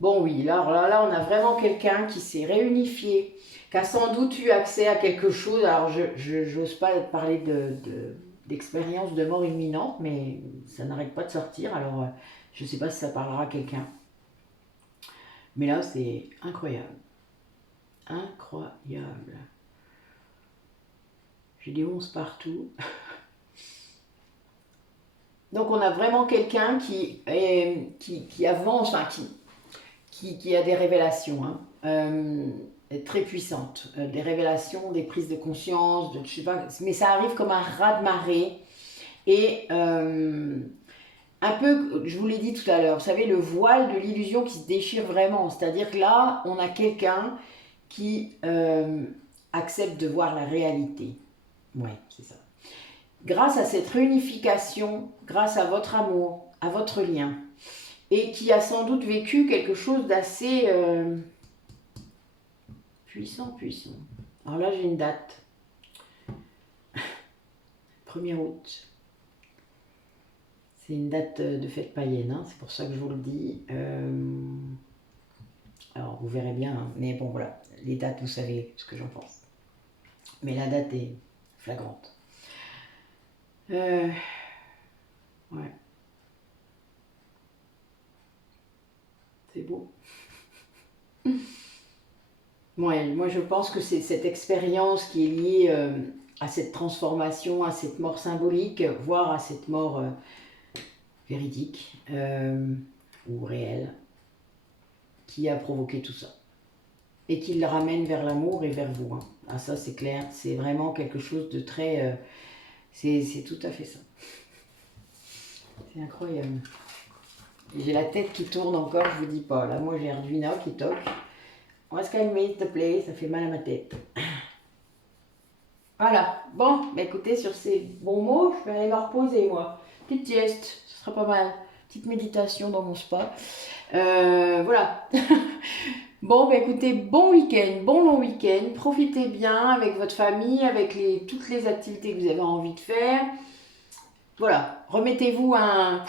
Bon oui, là, on a vraiment quelqu'un qui s'est réunifié, qui a sans doute eu accès à quelque chose. Alors, je n'ose pas parler d'expérience de mort imminente, mais ça n'arrête pas de sortir. Alors, je ne sais pas si ça parlera à quelqu'un. Mais là, c'est incroyable. Incroyable. J'ai des 11 partout. Donc, on a vraiment quelqu'un qui avance, enfin, qui a des révélations, hein, très puissantes, des révélations, des prises de conscience, je sais pas, mais ça arrive comme un raz-de-marée. Et un peu, je vous l'ai dit tout à l'heure, vous savez, le voile de l'illusion qui se déchire vraiment. C'est-à-dire que là, on a quelqu'un qui accepte de voir la réalité. Ouais, c'est ça. Grâce à cette réunification, grâce à votre amour, à votre lien, et qui a sans doute vécu quelque chose d'assez puissant. Alors là, j'ai une date. 1er août. C'est une date de fête païenne, hein, c'est pour ça que je vous le dis. Alors vous verrez bien, hein, mais bon voilà, les dates, vous savez ce que j'en pense. Mais la date est flagrante. Ouais. C'est beau. Ouais, moi je pense que c'est cette expérience qui est liée à cette transformation, à cette mort symbolique, voire à cette mort véridique ou réelle, qui a provoqué tout ça. Et qui le ramène vers l'amour et vers vous. Hein. Ah ça c'est clair, c'est vraiment quelque chose de très... c'est tout à fait ça. C'est incroyable. J'ai la tête qui tourne encore, je vous dis pas. Là, moi j'ai Arduino qui toque. On va se calmer, s'il te plaît, ça fait mal à ma tête. Voilà, bon, bah écoutez, sur ces bons mots, je vais aller me reposer, moi. Petite sieste, ce sera pas mal. Petite méditation dans mon spa. Voilà. Bon, bah écoutez, bon week-end, bon long week-end. Profitez bien avec votre famille, avec toutes les activités que vous avez envie de faire. Voilà, remettez-vous un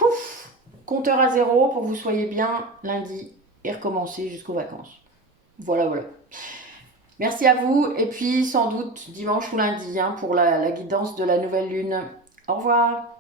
compteur à 0 pour que vous soyez bien lundi et recommencez jusqu'aux vacances. Voilà, voilà. Merci à vous et puis sans doute dimanche ou lundi hein, pour la guidance de la nouvelle lune. Au revoir.